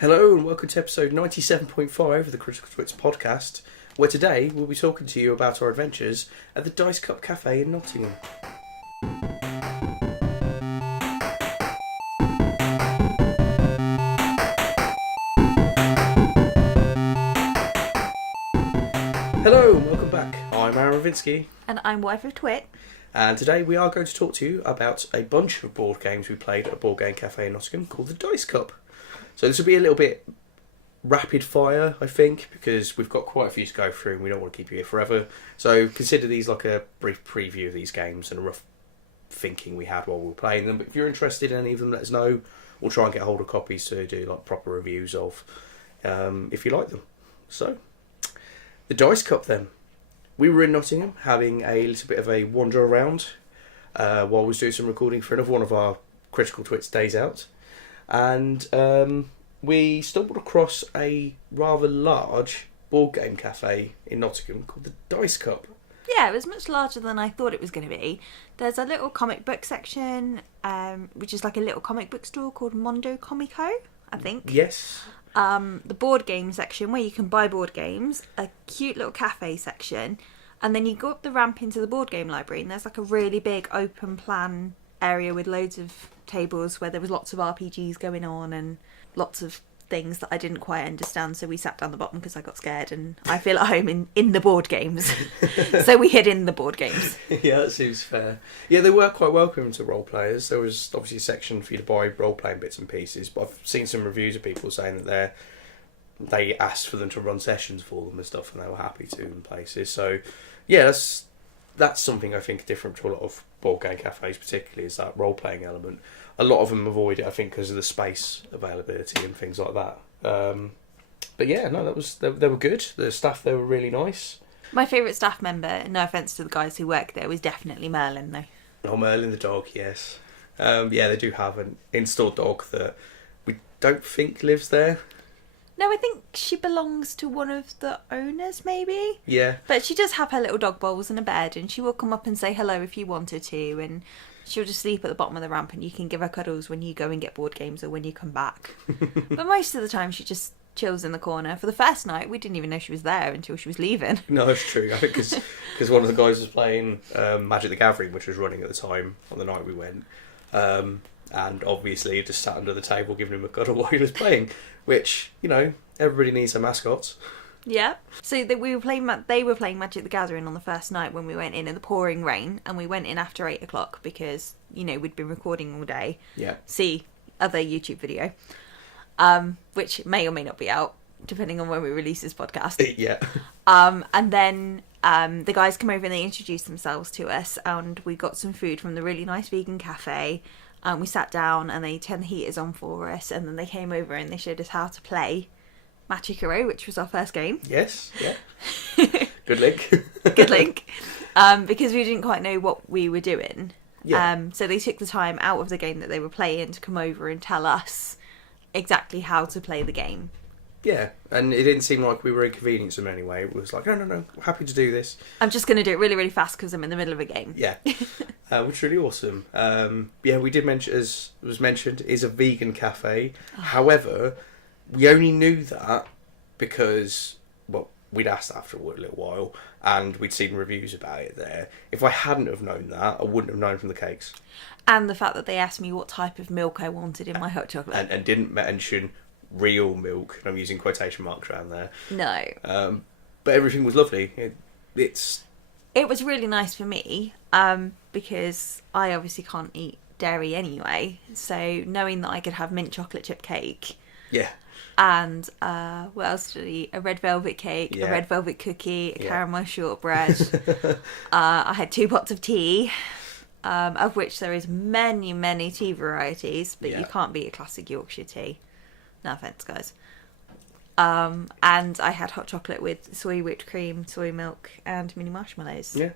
Hello and welcome to episode 97.5 of the Critical Twits podcast, where today we'll be talking to you about our adventures at the Dice Cup Cafe in Nottingham. Hello and welcome back. I'm Aaron Vinsky. And I'm wife of Twit. And today we are going to talk to you about a bunch of board games we played at a board game cafe in Nottingham called the Dice Cup. So this will be a little bit rapid fire, I think, because we've got quite a few to go through and we don't want to keep you here forever. So consider these like a brief preview of these games and a rough thinking we had while we were playing them. But if you're interested in any of them, let us know. We'll try and get hold of copies to do like proper reviews of, if you like them. So, the Dice Cup then. We were in Nottingham having a little bit of a wander around while we was doing some recording for another one of our Critical Twits days out. And we stumbled across a rather large board game cafe in Nottingham called the Dice Cup. Yeah, it was much larger than I thought it was going to be. There's a little comic book section, which is like a little comic book store called Mondo Comico, I think. Yes. The board game section where you can buy board games, a cute little cafe section, and then you go up the ramp into the board game library and there's like a really big open plan area with loads of tables where there was lots of RPGs going on and lots of things that I didn't quite understand, so we sat down the bottom because I got scared and I feel at home in the board games. So we hid in the board games. Yeah, that seems fair. Yeah, they were quite welcome to role players. There was obviously a section for you to buy role playing bits and pieces, but I've seen some reviews of people saying that they asked for them to run sessions for them and stuff and they were happy to in places. So yeah, that's something I think different to a lot of board game cafes, particularly, is that role playing element. A lot of them avoid it, I think, because of the space availability and things like that. But yeah, no, they were good. The staff there were really nice. My favourite staff member, no offence to the guys who work there, was definitely Merlin, though. Oh, Merlin the dog, yes. Yeah, they do have an in-store dog that we don't think lives there. No, I think she belongs to one of the owners, maybe? Yeah. But she does have her little dog bowls and a bed, and she will come up and say hello if you wanted to, and she'll just sleep at the bottom of the ramp and you can give her cuddles when you go and get board games or when you come back. But most of the time she just chills in the corner. For the first night, we didn't even know she was there until she was leaving. No, that's true. I think because one of the guys was playing Magic the Gathering, which was running at the time on the night we went. And obviously just sat under the table giving him a cuddle while he was playing, which, you know, everybody needs their mascots. Yeah. So they were playing Magic the Gathering on the first night when we went in the pouring rain, and we went in after 8 o'clock because, you know, we'd been recording all day. Yeah. See other YouTube video, which may or may not be out, depending on when we release this podcast. Yeah. And then the guys come over and they introduced themselves to us, and we got some food from the really nice vegan cafe. We sat down and they turned the heaters on for us, and then they came over and they showed us how to play Machi Koro, which was our first game. Yes, yeah. Good link. Good link. Because we didn't quite know what we were doing. Yeah. So they took the time out of the game that they were playing to come over and tell us exactly how to play the game. Yeah, and it didn't seem like we were inconveniencing them in any way. It was like, no, I'm happy to do this. I'm just going to do it really, really fast because I'm in the middle of a game. Yeah, which is really awesome. Yeah, we did mention, as was mentioned, is a vegan cafe. Oh. However, we only knew that because, well, we'd asked after a little while and we'd seen reviews about it there. If I hadn't have known that, I wouldn't have known from the cakes. And the fact that they asked me what type of milk I wanted in my hot chocolate. And didn't mention real milk. I'm using quotation marks around there. No. But everything was lovely. It was really nice for me because I obviously can't eat dairy anyway. So knowing that I could have mint chocolate chip cake. Yeah. And what else did I eat? A red velvet cake, a red velvet cookie, a caramel shortbread. I had 2 pots of tea, of which there is many, many tea varieties, but you can't beat a classic Yorkshire tea. No offence, guys. And I had hot chocolate with soy whipped cream, soy milk, and mini marshmallows. Yeah.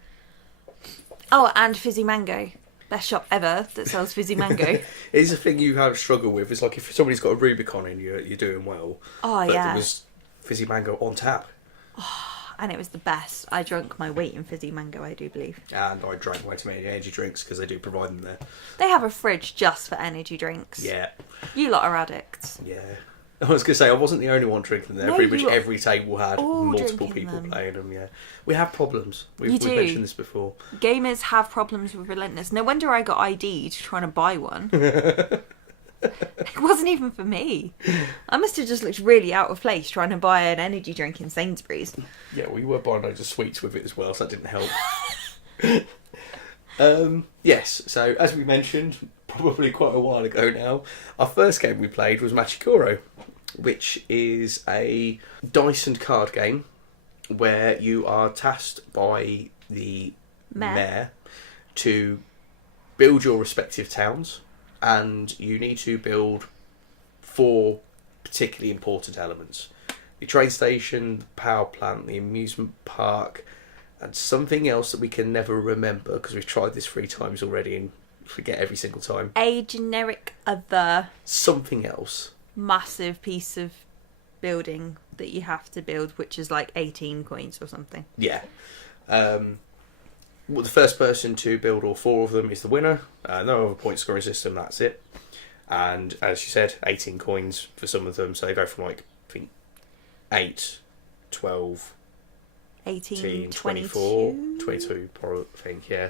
Oh, and fizzy mango. Best shop ever that sells fizzy mango. It's a thing you have struggle with. It's like if somebody's got a Rubicon and you're doing well. Oh, but yeah. There was fizzy mango on tap. Oh, and it was the best. I drank my weight in fizzy mango, I do believe. And I drank way too many energy drinks because they do provide them there. They have a fridge just for energy drinks. Yeah. You lot are addicts. Yeah. I was going to say, I wasn't the only one drinking them. No, Pretty much you were every table had all multiple drinking people them. playing them, yeah. We have problems. We've do. mentioned this before. Gamers have problems with Relentless. No wonder I got ID'd trying to buy one. It wasn't even for me. I must have just looked really out of place trying to buy an energy drink in Sainsbury's. Yeah, well, you were buying loads of sweets with it as well, so that didn't help. Yes, so as we mentioned, probably quite a while ago now, our first game we played was Machi Koro, which is a dice and card game where you are tasked by the mayor to build your respective towns, and you need to build 4 particularly important elements: the train station, the power plant, the amusement park, and something else that we can never remember because we've tried this 3 times already and forget every single time. A generic other Something else. massive piece of building that you have to build, which is like 18 coins or something. Yeah. Well, the first person to build all 4 of them is the winner. No other point scoring system, that's it. And as you said, 18 coins for some of them, so they go from like, I think, 8, 12... 18, 24, 22, I think, yeah.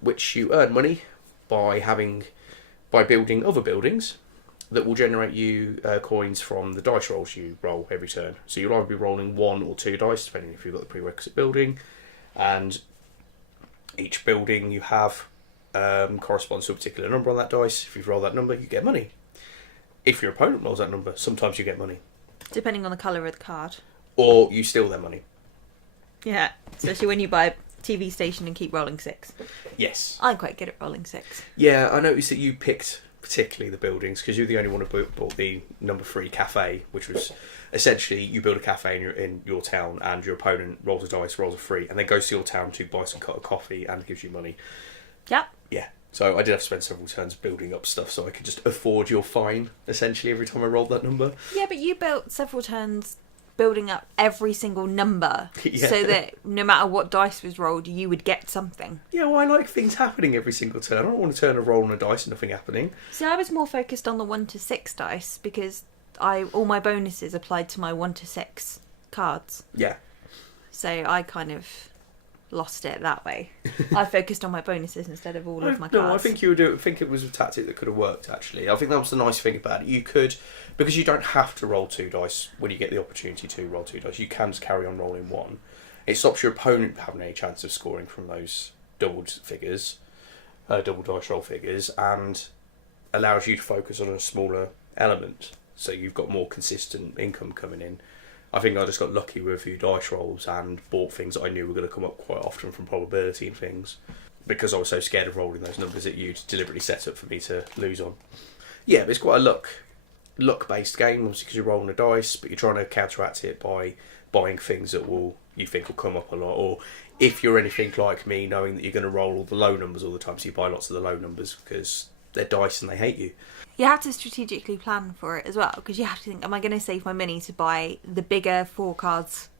Which you earn money by building other buildings that will generate you coins from the dice rolls you roll every turn. So you'll either be rolling 1 or 2 dice, depending if you've got the prerequisite building, and each building you have corresponds to a particular number on that dice. If you roll that number, you get money. If your opponent rolls that number, sometimes you get money. Depending on the colour of the card. Or you steal their money. Yeah, especially when you buy a TV station and keep rolling 6. Yes. I'm quite good at rolling 6. Yeah, I noticed that you picked particularly the buildings because you're the only one who bought the number 3 cafe, which was essentially you build a cafe in your town and your opponent rolls a dice, rolls a 3, and then goes to your town to buy some cup of coffee and gives you money. Yep. Yeah. So I did have to spend several turns building up stuff so I could just afford your fine, essentially, every time I rolled that number. Yeah, but you built several turns building up every single number Yeah. so that no matter what dice was rolled, you would get something. Yeah, well, I like things happening every single turn. I don't want to turn a roll on a dice and nothing happening. So I was more focused on the 1 to 6 dice because all my bonuses applied to my 1 to 6 cards. Yeah. So I kind of lost it that way. I focused on my bonuses instead of all of my cards. No, I think I think it was a tactic that could have worked, actually. I think that was the nice thing about it. You could, because you don't have to roll 2 dice when you get the opportunity to roll 2 dice, you can just carry on rolling 1. It stops your opponent having any chance of scoring from those double dice roll figures, and allows you to focus on a smaller element. So you've got more consistent income coming in. I think I just got lucky with a few dice rolls and bought things that I knew were going to come up quite often from probability and things, because I was so scared of rolling those numbers that you'd deliberately set up for me to lose on. Yeah, but it's quite a luck-based game, obviously, because you're rolling a dice, but you're trying to counteract it by buying things that you think will come up a lot, or if you're anything like me, knowing that you're going to roll all the low numbers all the time, so you buy lots of the low numbers because they're dice and they hate you. You have to strategically plan for it as well, because you have to think, am I going to save my money to buy the bigger 4 cards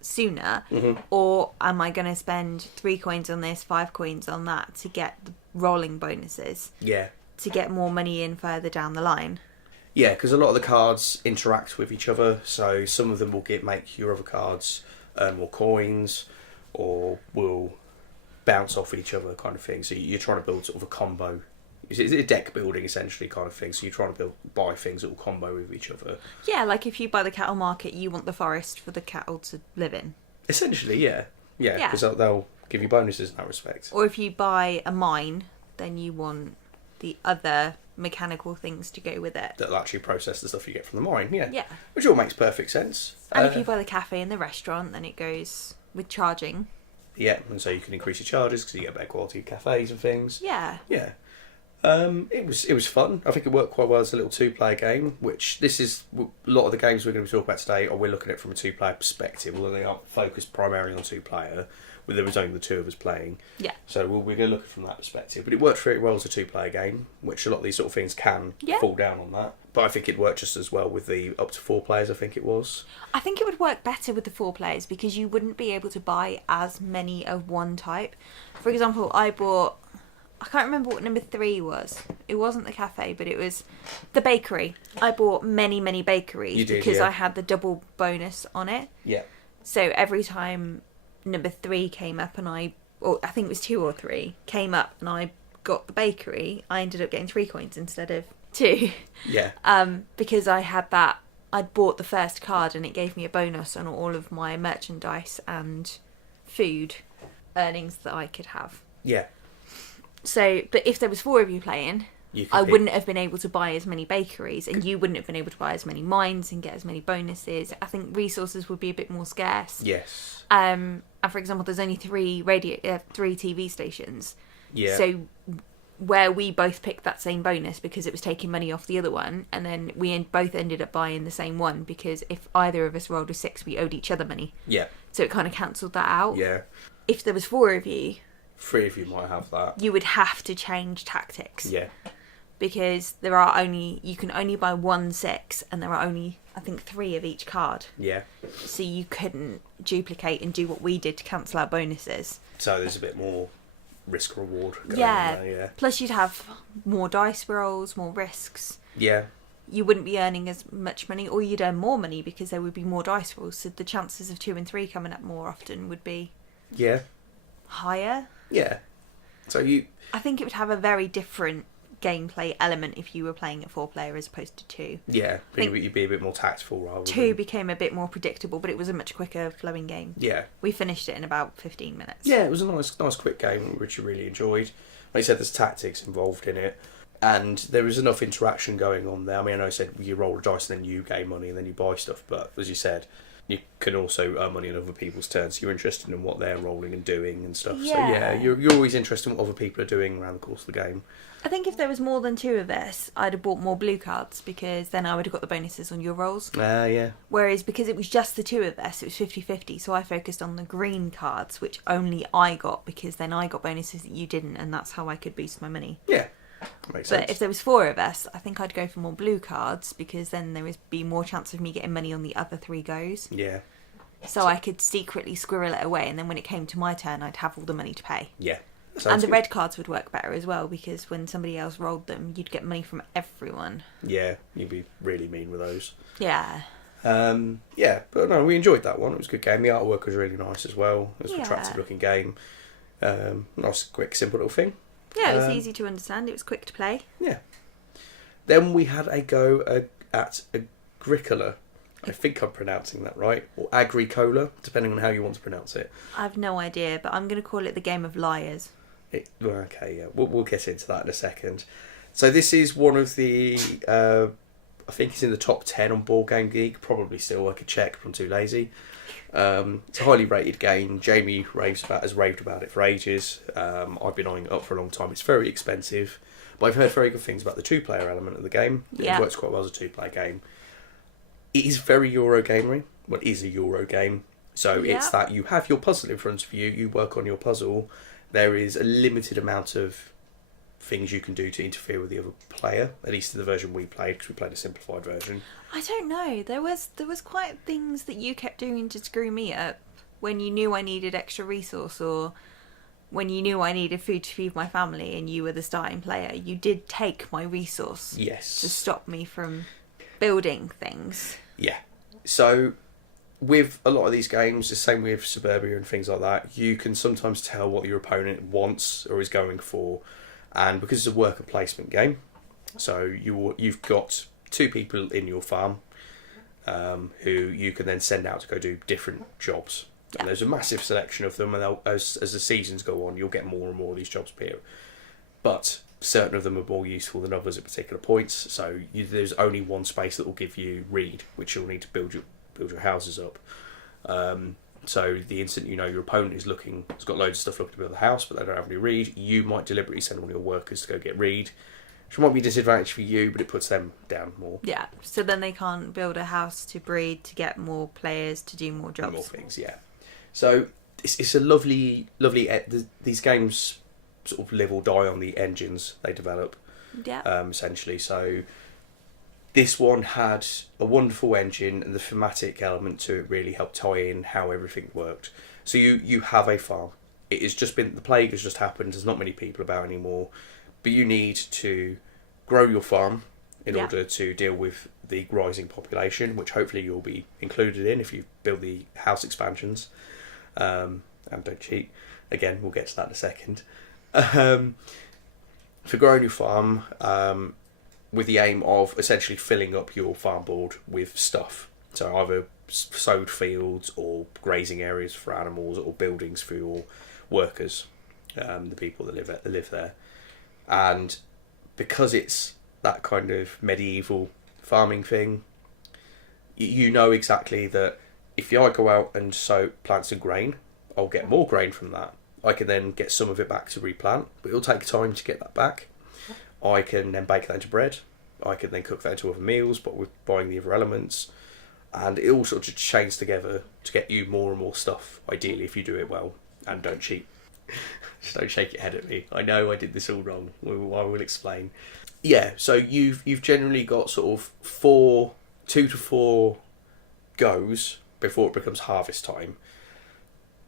sooner, or am I going to spend 3 coins on this, 5 coins on that to get the rolling bonuses? Yeah. To get more money in further down the line. Yeah, because a lot of the cards interact with each other, so some of them will make your other cards earn more coins, or will bounce off each other, kind of thing. So you're trying to build sort of a combo. It's a deck building, essentially, kind of thing. So you're trying to buy things that will combo with each other. Yeah, like if you buy the cattle market, you want the forest for the cattle to live in. Essentially, yeah. Yeah, because they'll give you bonuses in that respect. Or if you buy a mine, then you want the other mechanical things to go with it. That'll actually process the stuff you get from the mine, yeah. Yeah. Which all makes perfect sense. And if you buy the cafe and the restaurant, then it goes with charging. Yeah, and so you can increase your charges because you get better quality cafes and things. Yeah. Yeah. It was fun. I think it worked quite well as a little 2-player game, which this is a lot of the games we're going to be talking about today, or we're looking at from a 2-player perspective, although they aren't focused primarily on 2-player, where there was only the 2 of us playing. Yeah. So we're going to look at it from that perspective. But it worked very well as a 2-player game, which a lot of these sort of things can fall down on that. But I think it worked just as well with the up to 4 players, I think it was. I think it would work better with the 4 players because you wouldn't be able to buy as many of one type. For example, I bought I can't remember what number 3 was. It wasn't the cafe, but it was the bakery. I bought many, many bakeries because I had the double bonus on it. Yeah. So every time number 3 came up and I think it was 2 or 3, came up and I got the bakery, I ended up getting 3 coins instead of 2. Yeah. Because I had that, I'd bought the first card and it gave me a bonus on all of my merchandise and food earnings that I could have. Yeah. So, but if there was 4 of you playing, I wouldn't have been able to buy as many bakeries, and you wouldn't have been able to buy as many mines and get as many bonuses. I think resources would be a bit more scarce. Yes. And for example, there's only 3 TV stations. Yeah. So where we both picked that same bonus because it was taking money off the other one, and then we both ended up buying the same one because if either of us rolled a 6, we owed each other money. Yeah. So it kind of cancelled that out. Yeah. If there was 4 of you, 3 of you might have that. You would have to change tactics. Yeah. Because you can only buy 1 6, and there are only, I think, 3 of each card. Yeah. So you couldn't duplicate and do what we did to cancel our bonuses. So there's a bit more risk reward going Yeah. on there, yeah. Plus you'd have more dice rolls, more risks. Yeah. You wouldn't be earning as much money, or you'd earn more money because there would be more dice rolls. So the chances of 2 and 3 coming up more often would be higher. Yeah. So I think it would have a very different gameplay element if you were playing at 4 player as opposed to 2. Yeah, you'd be a bit more tactful rather 2 became a bit more predictable, but it was a much quicker flowing game. Yeah. We finished it in about 15 minutes. Yeah, it was a nice quick game which I really enjoyed. Like I said, there's tactics involved in it, and there was enough interaction going on there. I mean, I know I said you roll a dice and then you gain money and then you buy stuff, but as you said, you can also earn money on other people's turns, so you're interested in what they're rolling and doing and stuff. Yeah. So yeah, you're always interested in what other people are doing around the course of the game. I think if there was more than 2 of us, I'd have bought more blue cards because then I would have got the bonuses on your rolls. Yeah. Whereas because it was just the 2 of us, it was 50-50, so I focused on the green cards, which only I got because then I got bonuses that you didn't, and that's how I could boost my money. Yeah, that makes sense. But if there was 4 of us, I think I'd go for more blue cards because then there would be more chance of me getting money on the other 3 goes. Yeah. So I could secretly squirrel it away, and then when it came to my turn, I'd have all the money to pay. Yeah. And the red cards would work better as well, because when somebody else rolled them, you'd get money from everyone. Yeah, you'd be really mean with those. Yeah. Yeah, but no, we enjoyed that one. It was a good game. The artwork was really nice as well. It was an attractive looking game. Nice, quick, simple little thing. Yeah, it was easy to understand. It was quick to play. Yeah. Then we had a go at Agricola. I think I'm pronouncing that right. Or Agricola, depending on how you want to pronounce it. I've no idea, but I'm going to call it the game of liars. Okay, yeah. We'll get into that in a second. So this is one of the... I think it's in the top 10 on Board Game Geek. Probably still, I could check, but I'm too lazy. It's a highly rated game. Jamie has raved about it for ages. I've been eyeing it up for a long time. It's very expensive, but I've heard very good things about the 2-player element of the game. Yeah. It works quite well as a 2-player game. It is very Eurogamery. Well, it is a Euro game. So it's that you have your puzzle in front of you, you work on your puzzle. There is a limited amount of things you can do to interfere with the other player, at least in the version we played, because we played a simplified version. I don't know. There was quite things that you kept doing to screw me up when you knew I needed extra resource, or when you knew I needed food to feed my family and you were the starting player. You did take my resource to stop me from building things. Yeah. So with a lot of these games, the same with Suburbia and things like that, you can sometimes tell what your opponent wants or is going for. And because it's a worker placement game, so you've got 2 people in your farm who you can then send out to go do different jobs. Yeah. And there's a massive selection of them, and as the seasons go on, you'll get more and more of these jobs appear. But certain of them are more useful than others at particular points. So there's only one space that will give you reed, which you'll need to build your houses up. So the instant you know your opponent has got loads of stuff looking to build the house, but they don't have any reed, you might deliberately send one of your workers to go get reed, which might be a disadvantage for you, but it puts them down more. Yeah, so then they can't build a house to breed, to get more players, to do more jobs. More things, yeah. So it's a lovely... These games sort of live or die on the engines they develop, essentially. So this one had a wonderful engine, and the thematic element to it really helped tie in how everything worked. So you have a farm. it has just been, the plague has just happened, there's not many people about anymore, but you need to grow your farm in order to deal with the rising population, which hopefully you'll be included in if you build the house expansions. And don't cheat. Again, we'll get to that in a second. For growing your farm, with the aim of essentially filling up your farm board with stuff. So either sowed fields or grazing areas for animals or buildings for your workers, the people that live there. And because it's that kind of medieval farming thing, you know exactly that if I go out and sow plants and grain, I'll get more grain from that. I can then get some of it back to replant, but it'll take time to get that back. I can then bake that into bread. I can then cook that into other meals, but with buying the other elements. And it all sort of just chains together to get you more and more stuff, ideally, if you do it well and don't cheat. Just don't shake your head at me. I know I did this all wrong. I will explain. Yeah, so you've generally got sort of 2 to 4 goes before it becomes harvest time.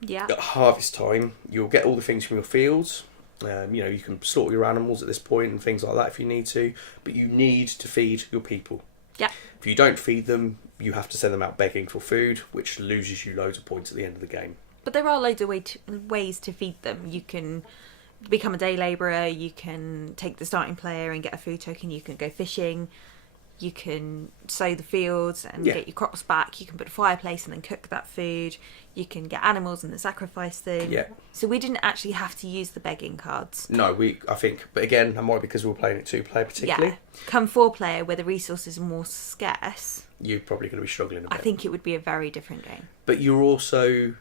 Yeah. At harvest time, you'll get all the things from your fields. You can slaughter your animals at this point and things like that if you need to, but you need to feed your people. Yeah. If you don't feed them, you have to send them out begging for food, which loses you loads of points at the end of the game. But there are loads of ways to feed them. You can become a day labourer, you can take the starting player and get a food token, you can go fishing, you can sow the fields and get your crops back, you can put a fireplace and then cook that food, you can get animals and then sacrifice them. Yeah. So we didn't actually have to use the begging cards. No, I think, but again, that might be because we were playing it 2-player particularly. Yeah. Come 4-player, where the resources are more scarce, you're probably going to be struggling a bit. I think it would be a very different game. But you're also,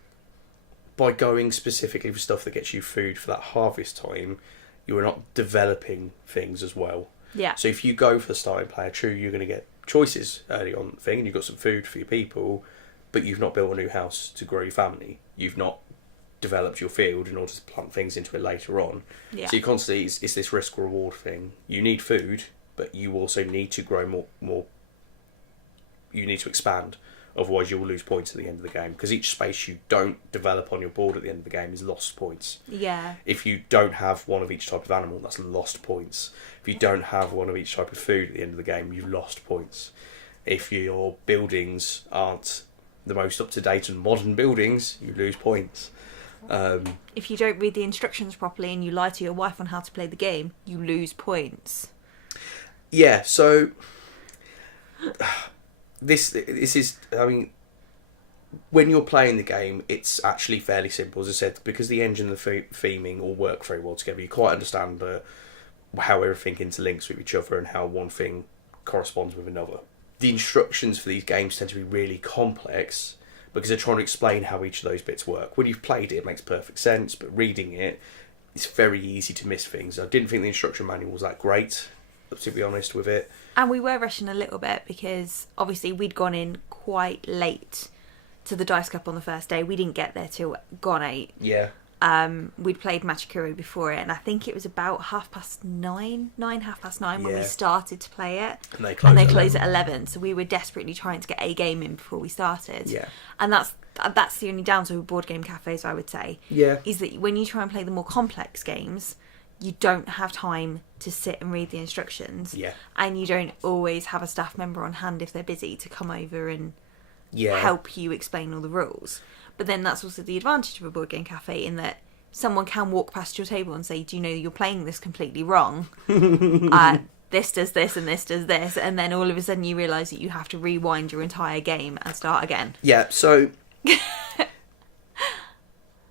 by going specifically for stuff that gets you food for that harvest time, you are not developing things as well. Yeah. So if you go for the starting player, true, you're going to get choices early on the thing, and you've got some food for your people, but you've not built a new house to grow your family. You've not developed your field in order to plant things into it later on. Yeah. So you constantly, it's this risk-reward thing. You need food, but you also need to grow more. You need to expand. Otherwise, you'll lose points at the end of the game. Because each space you don't develop on your board at the end of the game is lost points. Yeah. If you don't have one of each type of animal, that's lost points. If you don't have one of each type of food at the end of the game, you've lost points. If your buildings aren't the most up-to-date and modern buildings, you lose points. If you don't read the instructions properly and you lie to your wife on how to play the game, you lose points. Yeah, so this is, I mean, when you're playing the game, it's actually fairly simple. As I said, because the engine and the theming all work very well together, you quite understand how everything interlinks with each other and how one thing corresponds with another. The instructions for these games tend to be really complex because they're trying to explain how each of those bits work. When you've played it, it makes perfect sense, but reading it, it's very easy to miss things. I didn't think the instruction manual was that great, to be honest with it. And we were rushing a little bit because obviously we'd gone in quite late to the Dice Cup on the first day. We didn't get there till gone 8. Yeah. We'd played Machi Koro before it, and I think it was about 9:30 when we started to play it. And they close at 11, so we were desperately trying to get a game in before we started. Yeah. And that's the only downside with board game cafes, I would say. Yeah. Is that when you try and play the more complex games, you don't have time to sit and read the instructions. Yeah. And you don't always have a staff member on hand if they're busy to come over and help you explain all the rules. But then that's also the advantage of a board game cafe in that someone can walk past your table and say, do you know you're playing this completely wrong? This does this and this does this. And then all of a sudden you realise that you have to rewind your entire game and start again. Yeah, so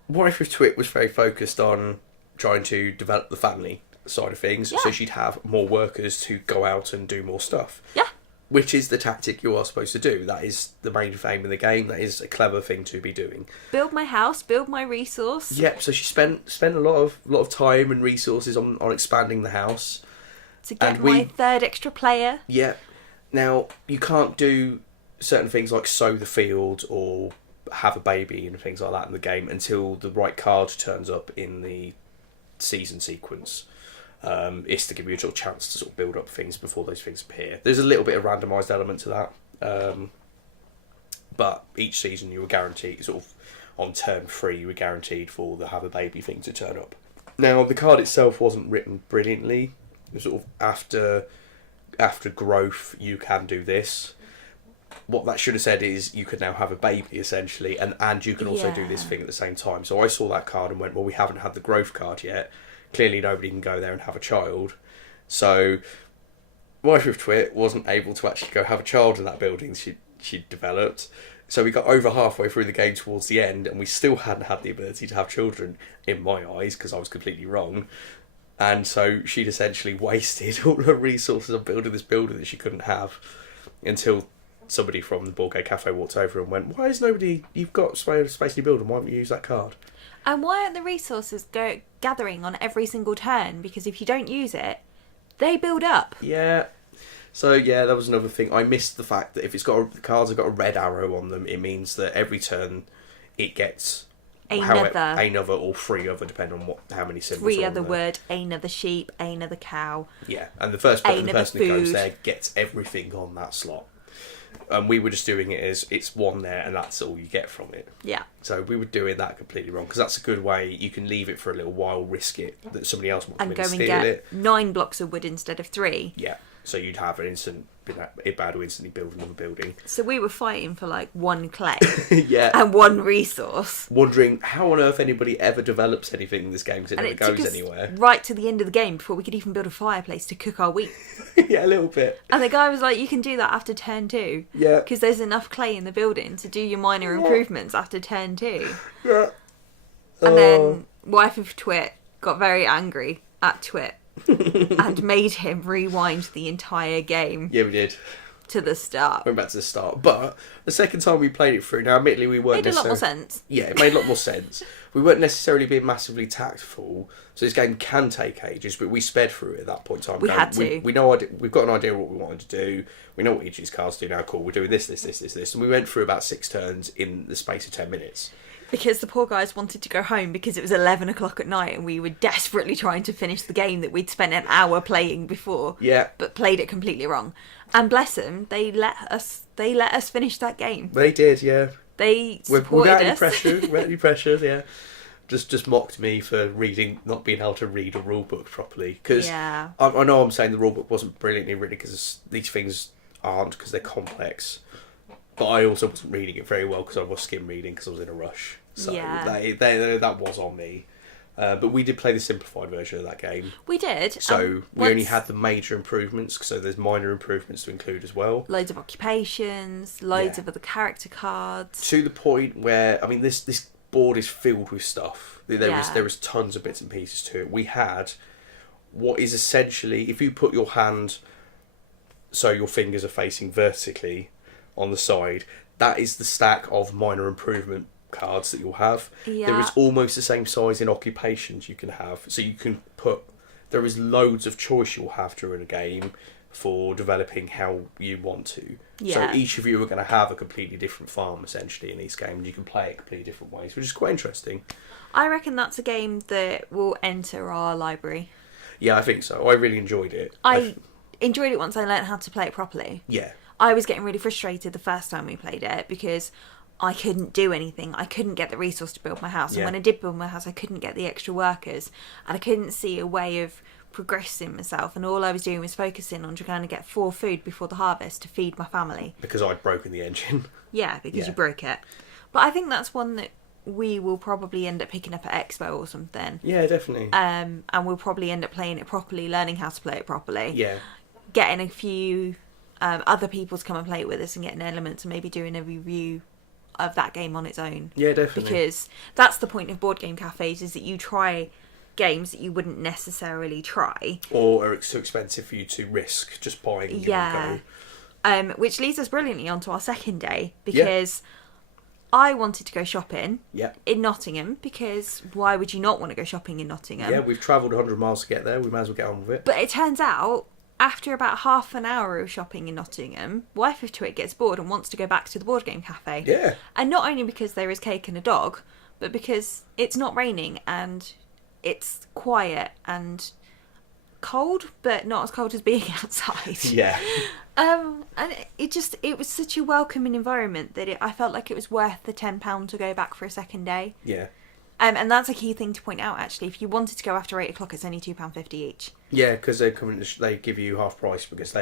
what if Twit was very focused on trying to develop the family side of things, so she'd have more workers to go out and do more stuff. Yeah. Which is the tactic you are supposed to do. That is the main aim of the game. That is a clever thing to be doing. Build my house, build my resource. Yep, so she spent a lot of time and resources on expanding the house. To get my third extra player. Yeah. Now, you can't do certain things like sow the field or have a baby and things like that in the game until the right card turns up in the season sequence. It's to give you a sort of chance to sort of build up things before those things appear. There's a little bit of randomised element to that, but each season you were guaranteed sort of on turn 3 you were guaranteed for the have a baby thing to turn up. Now, the card itself wasn't written brilliantly. It was sort of after growth, you can do this. What that should have said is you could now have a baby, essentially, and you can also do this thing at the same time. So I saw that card and went, well, we haven't had the growth card yet. Clearly nobody can go there and have a child. So Wife with Twit wasn't able to actually go have a child in that building she'd developed. So we got over halfway through the game towards the end, and we still hadn't had the ability to have children, in my eyes, because I was completely wrong. And so she'd essentially wasted all her resources on building this building that she couldn't have, until somebody from the Board Game Cafe walked over and went, why is nobody... You've got space to build, and why don't you use that card? And why aren't the resources gathering on every single turn? Because if you don't use it, they build up. Yeah. So yeah, that was another thing. I missed the fact that if the cards have got a red arrow on them, it means that every turn it gets another or 3 other, depending on how many symbols. 3 are other on there. word, another sheep, another cow. Yeah, and the person that goes there gets everything on that slot. And we were just doing it as it's one there, and that's all you get from it. Yeah. So we were doing that completely wrong, because that's a good way you can leave it for a little while, risk it that somebody else might come in and steal it. 9 blocks of wood instead of 3. Yeah. So you'd have an instant, Ibad would instantly build another building. So we were fighting for like 1 clay yeah. and 1 resource. Wondering how on earth anybody ever develops anything in this game, because it never goes anywhere. Right to the end of the game before we could even build a fireplace to cook our wheat. Yeah, a little bit. And the guy was like, you can do that after turn 2. Yeah. Because there's enough clay in the building to do your minor improvements after turn 2. Yeah. And then Wife of Twit got very angry at Twit. And made him rewind the entire game. Yeah, we did. To the start. Went back to the start. But the second time we played it through, now admittedly we weren't Made a lot more sense. Yeah, it made a lot more sense. We weren't necessarily being massively tactful, so this game can take ages, but we sped through it at that point in time. We had to. We know we've got an idea of what we wanted to do. We know what each of these cards do now. Cool, we're doing this. And we went through about 6 turns in the space of 10 minutes. Because the poor guys wanted to go home because it was 11 o'clock at night and we were desperately trying to finish the game that we'd spent an hour playing before. Yeah. But played it completely wrong. And bless them, they let us finish that game. They did, yeah. They supported without us. Without any pressure, yeah. Just mocked me for not being able to read a rule book properly. Because yeah. I know I'm saying the rule book wasn't brilliantly written, because these things aren't, because they're complex. But I also wasn't reading it very well because I was skim reading because I was in a rush. So yeah. that was on me. But we did play the simplified version of that game. We did. So we only had the major improvements, so there's minor improvements to include as well. Loads of occupations, loads of other character cards. To the point where, I mean, this board is filled with stuff. There was tons of bits and pieces to it. We had what is essentially, if you put your hand so your fingers are facing vertically on the side, that is the stack of minor improvement cards that you'll have. Yeah. There is almost the same size in occupations you can have, so you can there is loads of choice you'll have during a game for developing how you want to. Yeah. So each of you are going to have a completely different farm essentially in each game, and you can play it completely different ways, which is quite interesting. I reckon that's a game that will enter our library. Yeah, I think so. I really enjoyed it. I enjoyed it once I learned how to play it properly. Yeah. I was getting really frustrated the first time we played it because I couldn't do anything. I couldn't get the resource to build my house. And when I did build my house, I couldn't get the extra workers. And I couldn't see a way of progressing myself. And all I was doing was focusing on trying to get 4 food before the harvest to feed my family. Because I'd broken the engine. Yeah, because you broke it. But I think that's one that we will probably end up picking up at Expo or something. Yeah, definitely. And we'll probably end up playing it properly, learning how to play it properly. Yeah. Getting a few other people to come and play it with us and getting elements and maybe doing a review of that game on its own. Yeah, definitely. Because that's the point of board game cafes, is that you try games that you wouldn't necessarily try. Or are too expensive for you to risk just buying and giving it a go. Which leads us brilliantly onto our second day, because I wanted to go shopping in Nottingham, because why would you not want to go shopping in Nottingham? Yeah, we've travelled 100 miles to get there. We might as well get on with it. But it turns out, after about half an hour of shopping in Nottingham, Wife of Twit gets bored and wants to go back to the board game cafe. Yeah. And not only because there is cake and a dog, but because it's not raining and it's quiet and cold, but not as cold as being outside. Yeah. And it was such a welcoming environment that I felt like it was worth the £10 to go back for a second day. Yeah. And that's a key thing to point out, actually. If you wanted to go after 8 o'clock, it's only £2.50 each. Yeah, because they give you half price because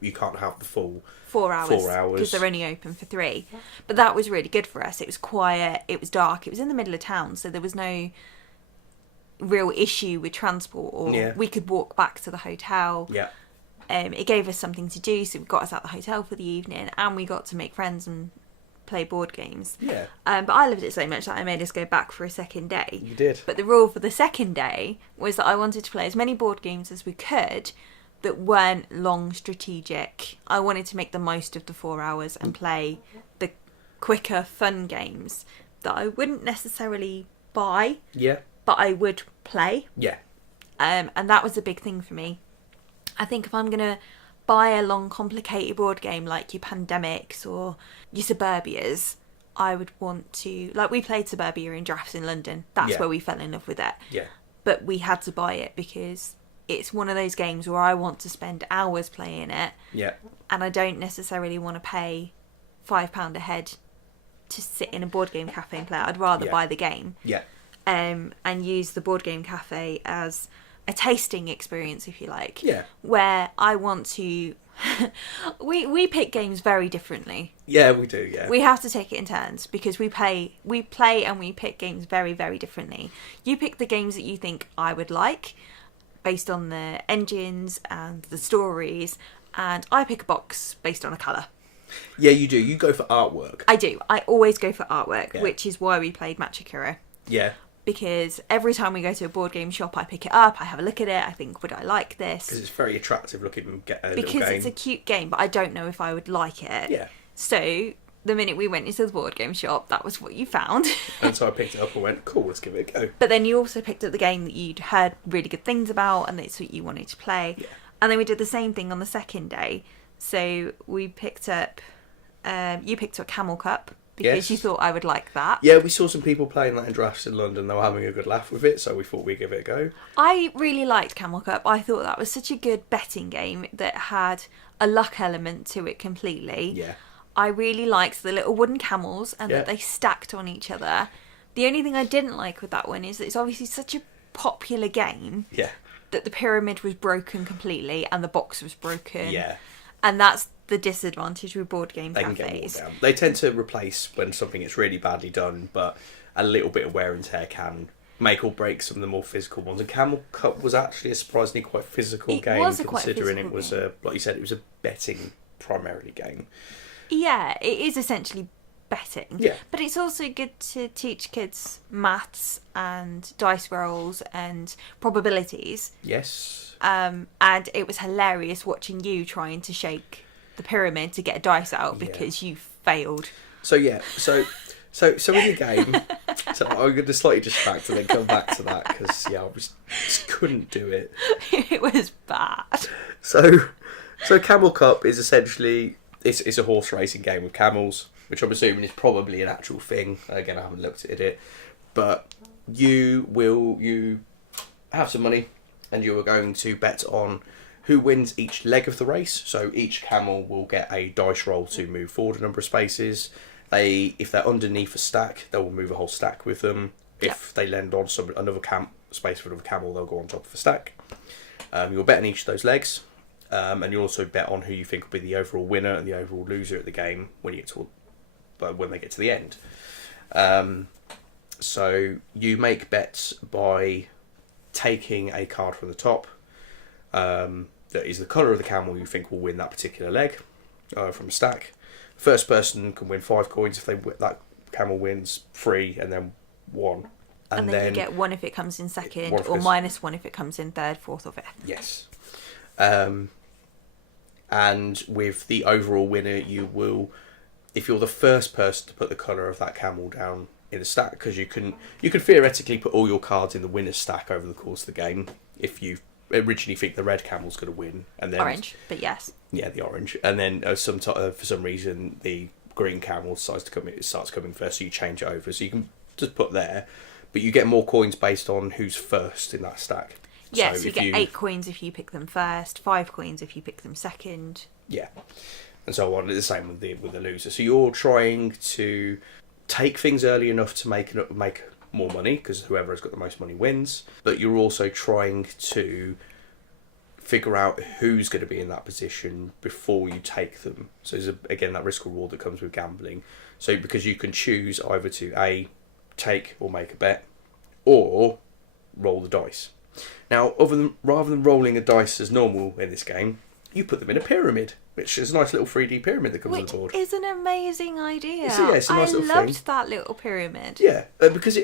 you can't have the full 4 hours. 4 hours. Because they're only open for 3. But that was really good for us. It was quiet, it was dark, it was in the middle of town, so there was no real issue with transport, or we could walk back to the hotel. Yeah. It gave us something to do, so we got us out the hotel for the evening, and we got to make friends and play board games. Yeah. But I loved it so much that I made us go back for a second day. You did. But the rule for the second day was that I wanted to play as many board games as we could that weren't long strategic. I wanted to make the most of the 4 hours and play the quicker, fun games that I wouldn't necessarily buy. Yeah. But I would play. Yeah. And that was a big thing for me. I think if I'm going to buy a long, complicated board game like your Pandemics or your Suburbias, I would want to... Like, we played Suburbia in drafts in London. That's where we fell in love with it. Yeah. But we had to buy it because it's one of those games where I want to spend hours playing it. Yeah. And I don't necessarily want to pay £5 a head to sit in a board game cafe and play it. I'd rather buy the game. Yeah. And use the board game cafe as a tasting experience, if you like. Yeah. Where I want to... we pick games very differently. Yeah, we do, yeah. We have to take it in turns because we play and we pick games very, very differently. You pick the games that you think I would like based on the engines and the stories, and I pick a box based on a colour. Yeah, you do. You go for artwork. I do. I always go for artwork, which is why we played Machi Koro. Yeah. Because every time we go to a board game shop, I pick it up, I have a look at it, I think, would I like this? Because it's very attractive looking little game. Because it's a cute game, but I don't know if I would like it. Yeah. So, the minute we went into the board game shop, that was what you found. And so I picked it up and went, cool, let's give it a go. But then you also picked up the game that you'd heard really good things about and that's what you wanted to play. Yeah. And then we did the same thing on the second day. So we picked up... you picked up Camel Cup. Because you thought I would like that. Yeah, we saw some people playing that in drafts in London. They were having a good laugh with it, so we thought we'd give it a go. I really liked Camel Cup. I thought that was such a good betting game that had a luck element to it completely. Yeah. I really liked the little wooden camels and that they stacked on each other. The only thing I didn't like with that one is that it's obviously such a popular game. Yeah. That the pyramid was broken completely and the box was broken. Yeah. And that's the disadvantage with board game they cafes. Can get worn down. They tend to replace when something is really badly done, but a little bit of wear and tear can make or break some of the more physical ones. And Camel Cup was actually a surprisingly quite physical game, considering it was like you said, it was a betting primarily game. Yeah, it is essentially betting. Yeah. But it's also good to teach kids maths and dice rolls and probabilities. Yes. And it was hilarious watching you trying to shake the pyramid to get a dice out because you failed. So in the game, so I'm going to slightly distract and then come back to that because I just couldn't do it. It was bad. So Camel Cup is essentially it's a horse racing game with camels, which I'm assuming is probably an actual thing. Again, I haven't looked at it, but you have some money and you are going to bet on who wins each leg of the race. So each camel will get a dice roll to move forward a number of spaces. If they're underneath a stack, they will move a whole stack with them. If they land on another space for another camel, they'll go on top of a stack. You'll bet on each of those legs, and you'll also bet on who you think will be the overall winner and the overall loser at the game when they get to the end. So you make bets by taking a card from the top. That is the colour of the camel you think will win that particular leg from a stack. First person can win 5 coins if that camel wins 3 and then 1. And then you get 1 if it comes in second, or -1 if it comes in third, fourth, or fifth. Yes. And with the overall winner, you will, if you're the first person to put the colour of that camel down in the stack, because you can theoretically put all your cards in the winner's stack over the course of the game if you originally think the red camel's going to win, and then orange, but yes, the orange, and then for some reason the green camel starts coming first, so you change it over, so you can just put there, but you get more coins based on who's first in that stack. Yes, so you get 8 coins if you pick them first, 5 coins if you pick them second, Yeah, and so on. It's the same with the loser. So you're trying to take things early enough to make more money, because whoever has got the most money wins. But you're also trying to figure out who's going to be in that position before you take them. So there's again that risk reward that comes with gambling. So because you can choose either to A, take or make a bet, or roll the dice. Now, rather than rolling a dice as normal in this game, you put them in a pyramid, which is a nice little 3D pyramid that comes on the board. Which is an amazing idea. It's a nice little thing. I loved that little pyramid. Yeah, because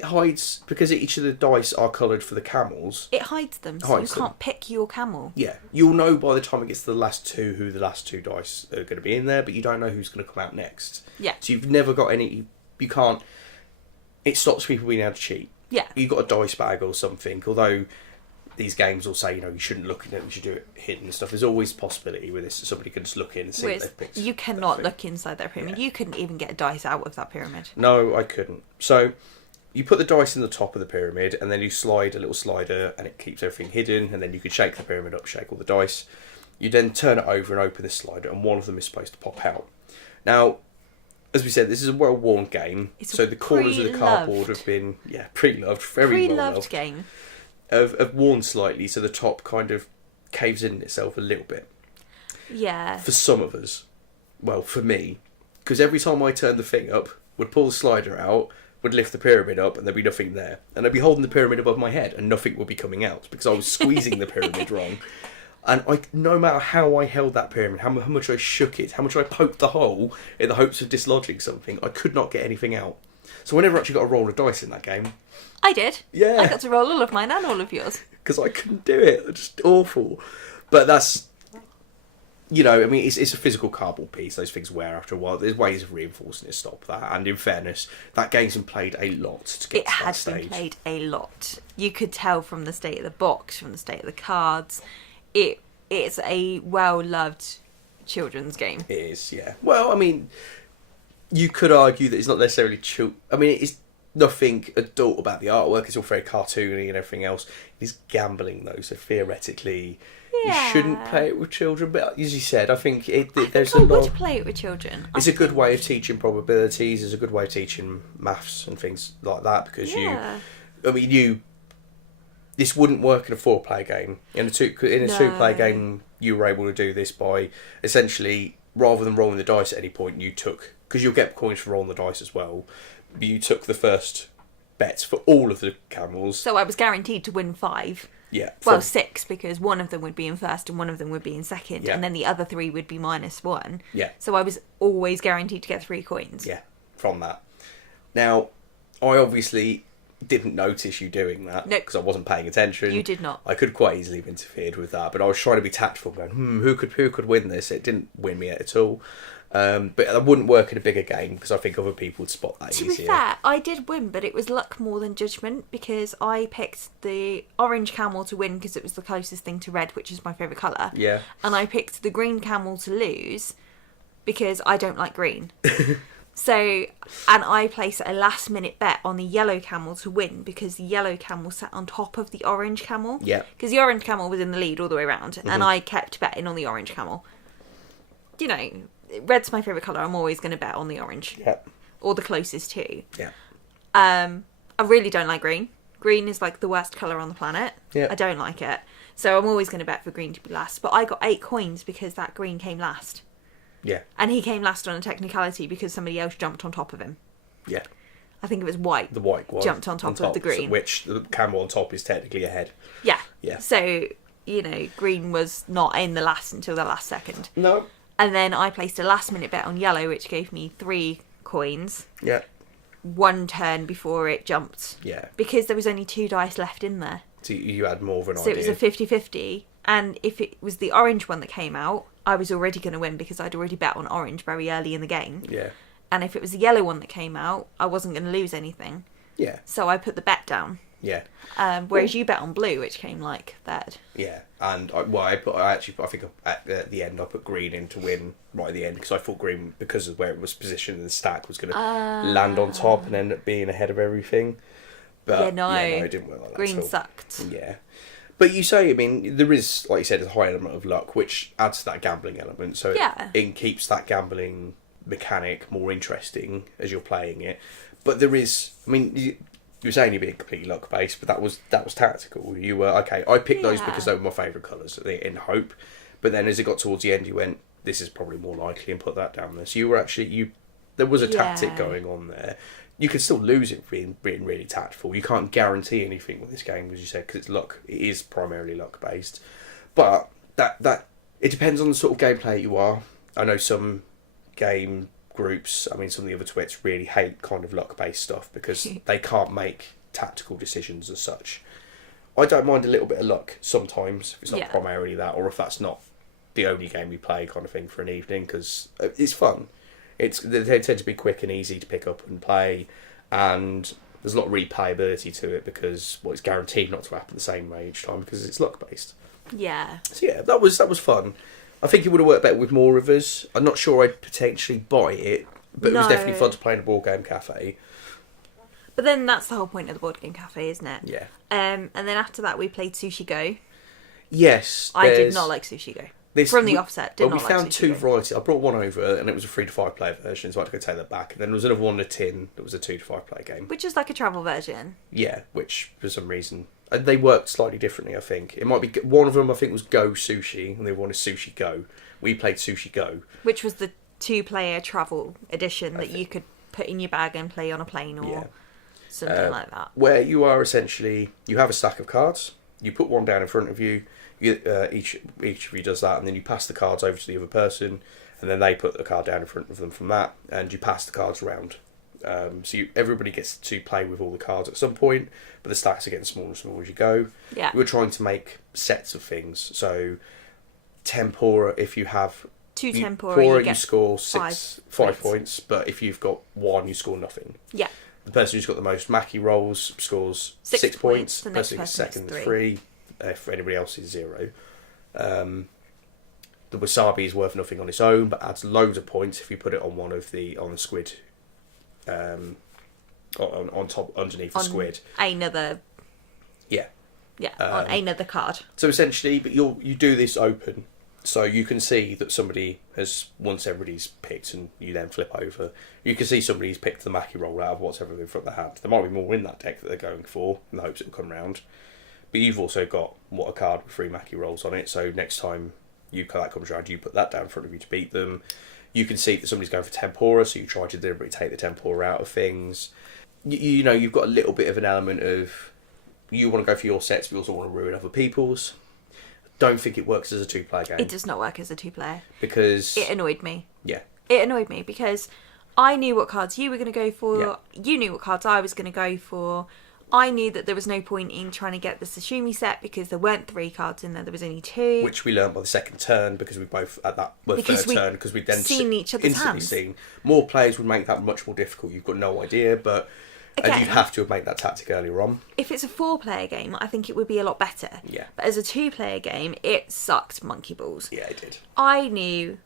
each of the dice are coloured for the camels. It hides them, so you can't pick your camel. Yeah, you'll know by the time it gets to the last two who the last two dice are going to be in there, but you don't know who's going to come out next. Yeah. So you've never got any. You can't. It stops people being able to cheat. Yeah. You've got a dice bag or something, although these games will say, you shouldn't look in it, you should do it hidden and stuff. There's always a possibility with this. Somebody can just look in and see what they've picked. You cannot look inside that pyramid. Yeah. You couldn't even get a dice out of that pyramid. No, I couldn't. So you put the dice in the top of the pyramid, and then you slide a little slider, and it keeps everything hidden, and then you can shake the pyramid up, shake all the dice. You then turn it over and open this slider, and one of them is supposed to pop out. Now, as we said, this is a well-worn game, so the corners of the cardboard have been, pre-loved, very well-loved. Game. Have worn slightly, so the top kind of caves in itself a little bit. Yeah. For some of us. Well, for me. Because every time I turned the thing up, would pull the slider out, would lift the pyramid up, and there'd be nothing there. And I'd be holding the pyramid above my head, and nothing would be coming out, because I was squeezing the pyramid wrong. And no matter how I held that pyramid, how much I shook it, how much I poked the hole in the hopes of dislodging something, I could not get anything out. So I never actually got a roll of dice in that game. I did. Yeah. I got to roll all of mine and all of yours. Because I couldn't do it. It's just awful. But that's, it's a physical cardboard piece. Those things wear after a while. There's ways of reinforcing it to stop that. And in fairness, that game's been played a lot to get to that stage. It had been played a lot. You could tell from the state of the box, from the state of the cards. It's a well-loved children's game. It is, yeah. Well, you could argue that it's not necessarily it's nothing adult about the artwork. It's all very cartoony and everything else. It's gambling, though, so theoretically you shouldn't play it with children. But as you said, I think there's a lot. I would play it with children. It's a good way of teaching probabilities. It's a good way of teaching maths and things like that, because this wouldn't work in a 4-player game. In a 2-player game, you were able to do this by essentially, rather than rolling the dice at any point, you took, because you'll get coins for rolling the dice as well, you took the first bets for all of the camels. So I was guaranteed to win 5. Yeah. Well, 6, because one of them would be in first and one of them would be in second, and then the other 3 would be -1. Yeah. So I was always guaranteed to get 3 coins. Yeah, from that. Now, I obviously didn't notice you doing that because I wasn't paying attention. You did not. I could quite easily have interfered with that, but I was trying to be tactful, going, who could win this? It didn't win me at all. But that wouldn't work in a bigger game, because I think other people would spot that easier. To be fair, I did win, but it was luck more than judgment, because I picked the orange camel to win because it was the closest thing to red, which is my favourite colour. Yeah. And I picked the green camel to lose because I don't like green. So, and I placed a last minute bet on the yellow camel to win, because the yellow camel sat on top of the orange camel. Yeah. Because the orange camel was in the lead all the way around, and I kept betting on the orange camel. Red's my favourite colour. I'm always going to bet on the orange. Yeah. Or the closest to. Yeah. I really don't like green. Green is like the worst colour on the planet. Yeah. I don't like it. So I'm always going to bet for green to be last. But I got 8 coins because that green came last. Yeah. And he came last on a technicality because somebody else jumped on top of him. Yeah. I think it was white. The white one. Jumped on top of the green. Which the camel on top is technically ahead. Yeah. Yeah. So, green was not in the last until the last second. No. And then I placed a last minute bet on yellow, which gave me 3 coins. Yeah. 1 turn before it jumped. Yeah. Because there was only 2 dice left in there. So you had more of an idea. So it was a 50-50. And if it was the orange one that came out, I was already going to win because I'd already bet on orange very early in the game. Yeah. And if it was the yellow one that came out, I wasn't going to lose anything. Yeah. So I put the bet down. Yeah. Whereas you bet on blue, which came like third. Yeah, and I think at the end I put green in to win right at the end, because I thought green, because of where it was positioned in the stack, was going to land on top and end up being ahead of everything. But no, it didn't work like that. Green sucked. Yeah, But you say, I mean, there is, like you said, a high element of luck, which adds to that gambling element. So it keeps that gambling mechanic more interesting as you're playing it. But there is, I mean, you were saying you're being completely luck based, but that was tactical. You were okay. I picked those because they were my favourite colours in hope. But then as it got towards the end, you went, this is probably more likely, and put that down there. So you were actually there was a tactic going on there. You could still lose it being really tactful. You can't guarantee anything with this game, as you said, because it's luck. It is primarily luck based, but that it depends on the sort of gameplay you are. I know some game groups. I mean, some of the other Twits really hate kind of luck based stuff because they can't make tactical decisions as such. I don't mind a little bit of luck sometimes if it's not primarily that, or if that's not the only game we play, kind of thing, for an evening, because it's fun. They tend to be quick and easy to pick up and play, and there's a lot of replayability to it because it's guaranteed not to happen the same way each time because it's luck based. Yeah. So yeah, that was fun. I think it would have worked better with more of us. I'm not sure I'd potentially buy it, but it was definitely fun to play in a board game cafe. But then that's the whole point of the board game cafe, isn't it? Yeah. And then after that, we played Sushi Go. Yes. I did not like Sushi Go. From the offset, we found two varieties. I brought one over, and it was a 3 to 5 player version, so I had to go take that back. And then there was another one in a tin that was a 2 to 5 player game, which is like a travel version. Yeah, which for some reason they worked slightly differently. I think it might be one of them. I think was Go Sushi, and the other one is Sushi Go. We played Sushi Go, which was the 2-player travel edition that you could put in your bag and play on a plane or something like that. Where you are essentially, you have a stack of cards. You put one down in front of you. Each of you does that, and then you pass the cards over to the other person, and then they put the card down in front of them from that, and you pass the cards around. So everybody gets to play with all the cards at some point, but the stacks are getting smaller and smaller as you go. Yeah. We're trying to make sets of things. So tempura, if you have two tempura, you score 5 points, but if you've got 1, you score nothing. Yeah. The person who's got the most maki rolls scores 6 points. The person who's second is 3. If anybody else is 0. The wasabi is worth nothing on its own, but adds loads of points if you put it on one of the squid, on top underneath the squid. Another. Yeah. Yeah, on another card. So essentially, but you do this open, so you can see that somebody has, once everybody's picked, and you then flip over, you can see somebody's picked the Maki roll out of what's ever in front of their hand. There might be more in that deck that they're going for, in the hopes it will come round. But you've also got a card with 3 Maki rolls on it, so next time that comes around, you put that down in front of you to beat them. You can see that somebody's going for tempura, so you try to deliberately take the tempura out of things. You know, you've got a little bit of an element of, you want to go for your sets, but you also want to ruin other people's. Don't think it works as a 2-player game. It does not work as a 2-player. Because it annoyed me. Yeah. It annoyed me because I knew what cards you were going to go for, you knew what cards I was going to go for. I knew that there was no point in trying to get the sashimi set because there weren't 3 cards in there was only 2. Which we learned by the second turn because we both, at that third turn, because we'd then seen each other's hands. Seen. More players would make that much more difficult. You've got no idea, but again, and you'd have to have made that tactic earlier on. If it's a 4-player game, I think it would be a lot better. Yeah. But as a 2-player game, it sucked monkey balls. Yeah, it did. I knew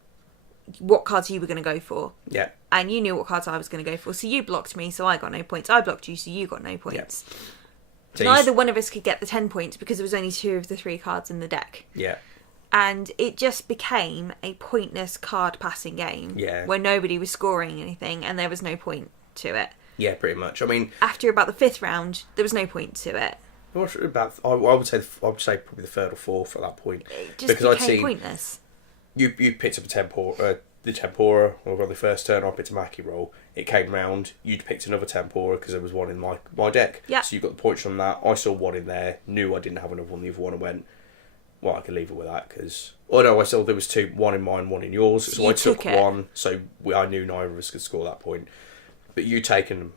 what cards you were going to go for. Yeah. And you knew what cards I was going to go for. So you blocked me, so I got no points. I blocked you, so you got no points. Yeah. So neither one of us could get the 10 points because there was only 2 of the 3 cards in the deck. Yeah. And it just became a pointless card passing game. Yeah. Where nobody was scoring anything and there was no point to it. Yeah, pretty much. I mean, after about the 5th round, there was no point to it. I would say probably the 3rd or 4th at that point. It just became pointless. You picked up the tempura on the first turn. I picked a Maki roll. It came round. You'd picked another tempura because there was one in my deck. Yeah. So you got the points from that. I saw one in there. Knew I didn't have another one. The other one. I went, well, I can leave it with that because. Oh no, I saw there was 2. One in mine, one in yours. So I took one. So I knew neither of us could score that point. But you taken enough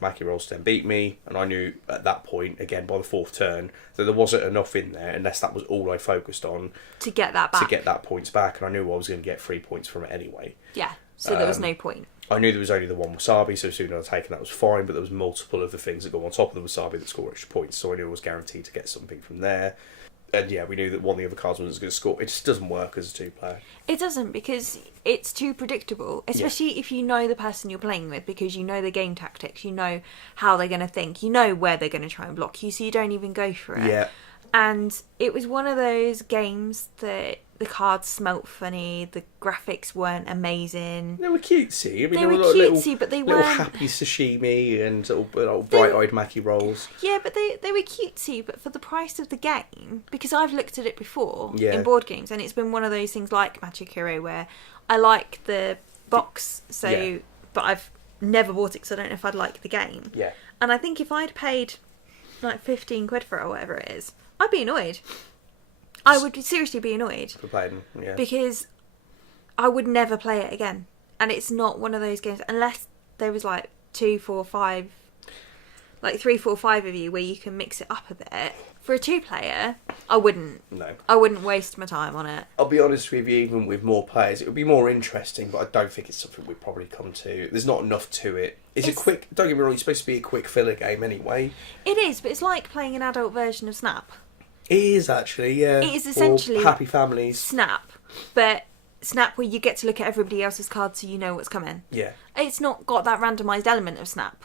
Maki rolls to then beat me, and I knew at that point, again by the 4th turn, that there wasn't enough in there unless that was all I focused on to get that back. To get that points back, and I knew I was going to get 3 points from it anyway. Yeah, so there was no point. I knew there was only the one wasabi, so as soon as I'd taken that was fine, but there was multiple of the things that go on top of the wasabi that score extra points, so I knew I was guaranteed to get something from there. And yeah, we knew that one of the other cards was going to score. It just doesn't work as a 2-player. It doesn't because it's too predictable, especially if you know the person you're playing with, because you know the game tactics, you know how they're going to think, you know where they're going to try and block you, so you don't even go for it. Yeah. And it was one of those games that the cards smelt funny, the graphics weren't amazing. They were cutesy. I mean, They were cutesy, but they little weren't... happy sashimi and little bright-eyed Maki rolls. Yeah, but they were cutesy, but for the price of the game, because I've looked at it before Yeah. in board games, and it's been one of those things like Machi Koro where I like the box, so Yeah. but I've never bought it because I don't know if I'd like the game. Yeah. And I think if I'd paid like 15 quid for it or whatever it is, I'd be annoyed. I would seriously be annoyed. For playing, yeah. Because I would never play it again. And it's not one of those games, unless there was like 2, 4, 5, like 3, 4, 5 of you where you can mix it up a bit. For a 2-player, I wouldn't. No. I wouldn't waste my time on it. I'll be honest with you, even with more players, it would be more interesting, but I don't think it's something we'd probably come to. There's not enough to it. It's a quick, don't get me wrong, it's supposed to be a quick filler game anyway. It is, but it's like playing an adult version of Snap. It is actually, yeah. It is essentially Or Happy Families. Snap, but Snap where you get to look at everybody else's cards so you know what's coming. Yeah. It's not got that randomised element of Snap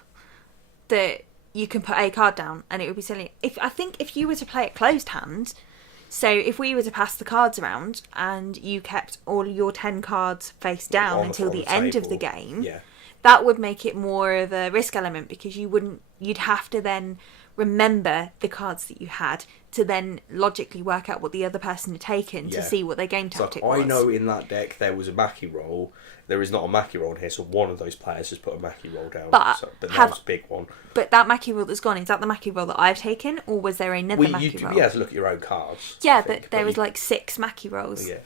that you can put a card down and it would be silly. I think if you were to play it closed hand, so if we were to pass the cards around and you kept all your 10 cards face down until the end of the game, yeah. that would make it more of a risk element because you'd have to then remember the cards that you had to then logically work out what the other person had taken to see what their game tactic was. I know in that deck there was a Maki roll. There is not a Maki roll in here, so one of those players has put a Maki roll down. But that was a big one. But that Maki roll that's gone, is that the Maki roll that I've taken, or was there another Maki roll? You have to look at your own cards. Yeah, but there was like 6 Maki rolls. Yeah.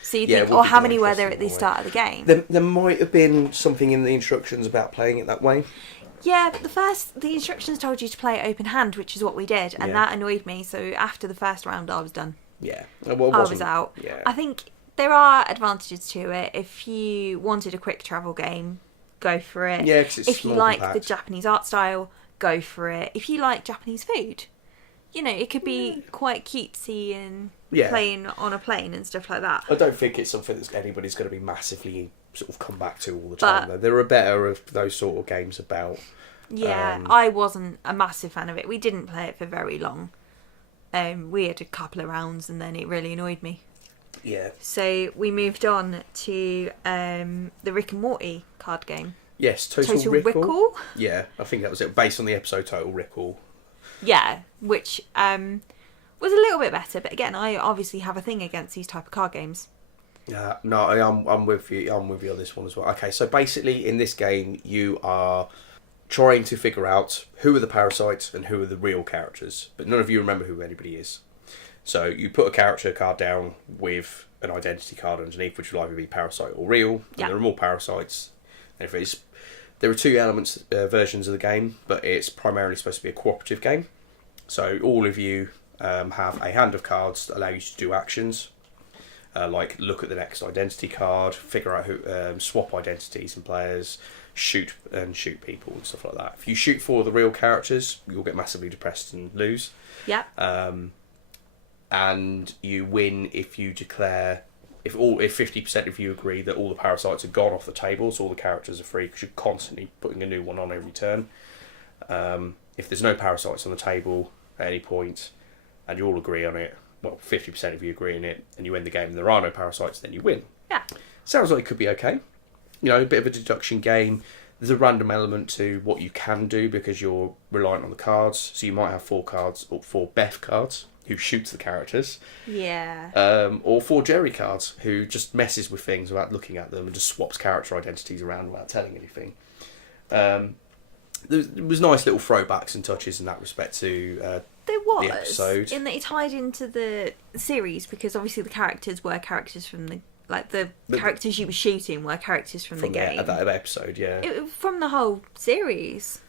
So you think, or how many were there at the start of the game? There might have been something in the instructions about playing it that way. Yeah, but the instructions told you to play it open hand, which is what we did, and that annoyed me. So after the first round, I was done. Yeah, I was out. Yeah. I think there are advantages to it. If you wanted a quick travel game, go for it. Yeah, because it's if you small, like compact. the Japanese art style, go for it. If you like Japanese food, you know, it could be quite cutesy and playing on a plane and stuff like that. I don't think it's something that anybody's going to be massively sort of come back to all the time. Though. There are better of those sort of games about. Yeah, I wasn't a massive fan of it. We didn't play it for very long. We had a couple of rounds and then it really annoyed me. Yeah. So we moved on to the Rick and Morty card game. Yes, Total Rickall. Rickall? Yeah, I think that was it. Based on the episode Total Rickall. Yeah, which was a little bit better. But again, I obviously have a thing against these type of card games. Yeah, no, I'm with you. I'm with you on this one as well. Okay, so basically in this game you are trying to figure out who are the parasites and who are the real characters, but none of you remember who anybody is. So you put a character card down with an identity card underneath, which will either be parasite or real. And there are more parasites. And there are 2 elements, versions of the game, but it's primarily supposed to be a cooperative game. So all of you have a hand of cards that allow you to do actions. Like look at the next identity card, figure out who, swap identities and players, shoot people and stuff like that. If you shoot 4 of the real characters, you'll get massively depressed and lose. Yeah. And you win if you declare if 50% of you agree that all the parasites are gone off the table, so all the characters are free because you're constantly putting a new one on every turn. If there's no parasites on the table at any point, and you all agree on it, well, 50% of you agree on it, and you win the game and there are no parasites, then you win. Yeah. Sounds like it could be okay. You know, a bit of a deduction game. There's a random element to what you can do because you're reliant on the cards. So you might have 4 cards, or 4 Beth cards, who shoots the characters. Yeah. Or 4 Jerry cards, who just messes with things without looking at them and just swaps character identities around without telling anything. There was nice little throwbacks and touches in that respect to there was, the episode. in that it tied into the series because obviously the characters were characters from the characters you were shooting were characters from the game. That episode, yeah. From the whole series.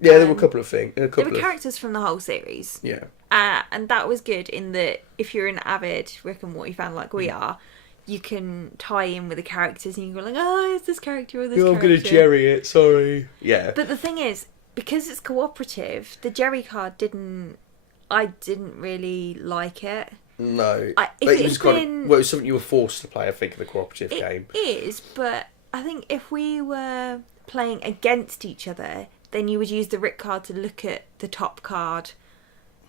Yeah, there were a couple of things. There were characters from the whole series. Yeah. And that was good in that if you're an avid Rick and Morty fan like we are, you can tie in with the characters and you go like, oh, it's this character or this character. I'm going to Jerry it, sorry. Yeah. But the thing is, because it's cooperative, the Jerry card I didn't really like it. No. It was something you were forced to play, I think, in the cooperative game. It is, but I think if we were playing against each other, then you would use the Rick card to look at the top card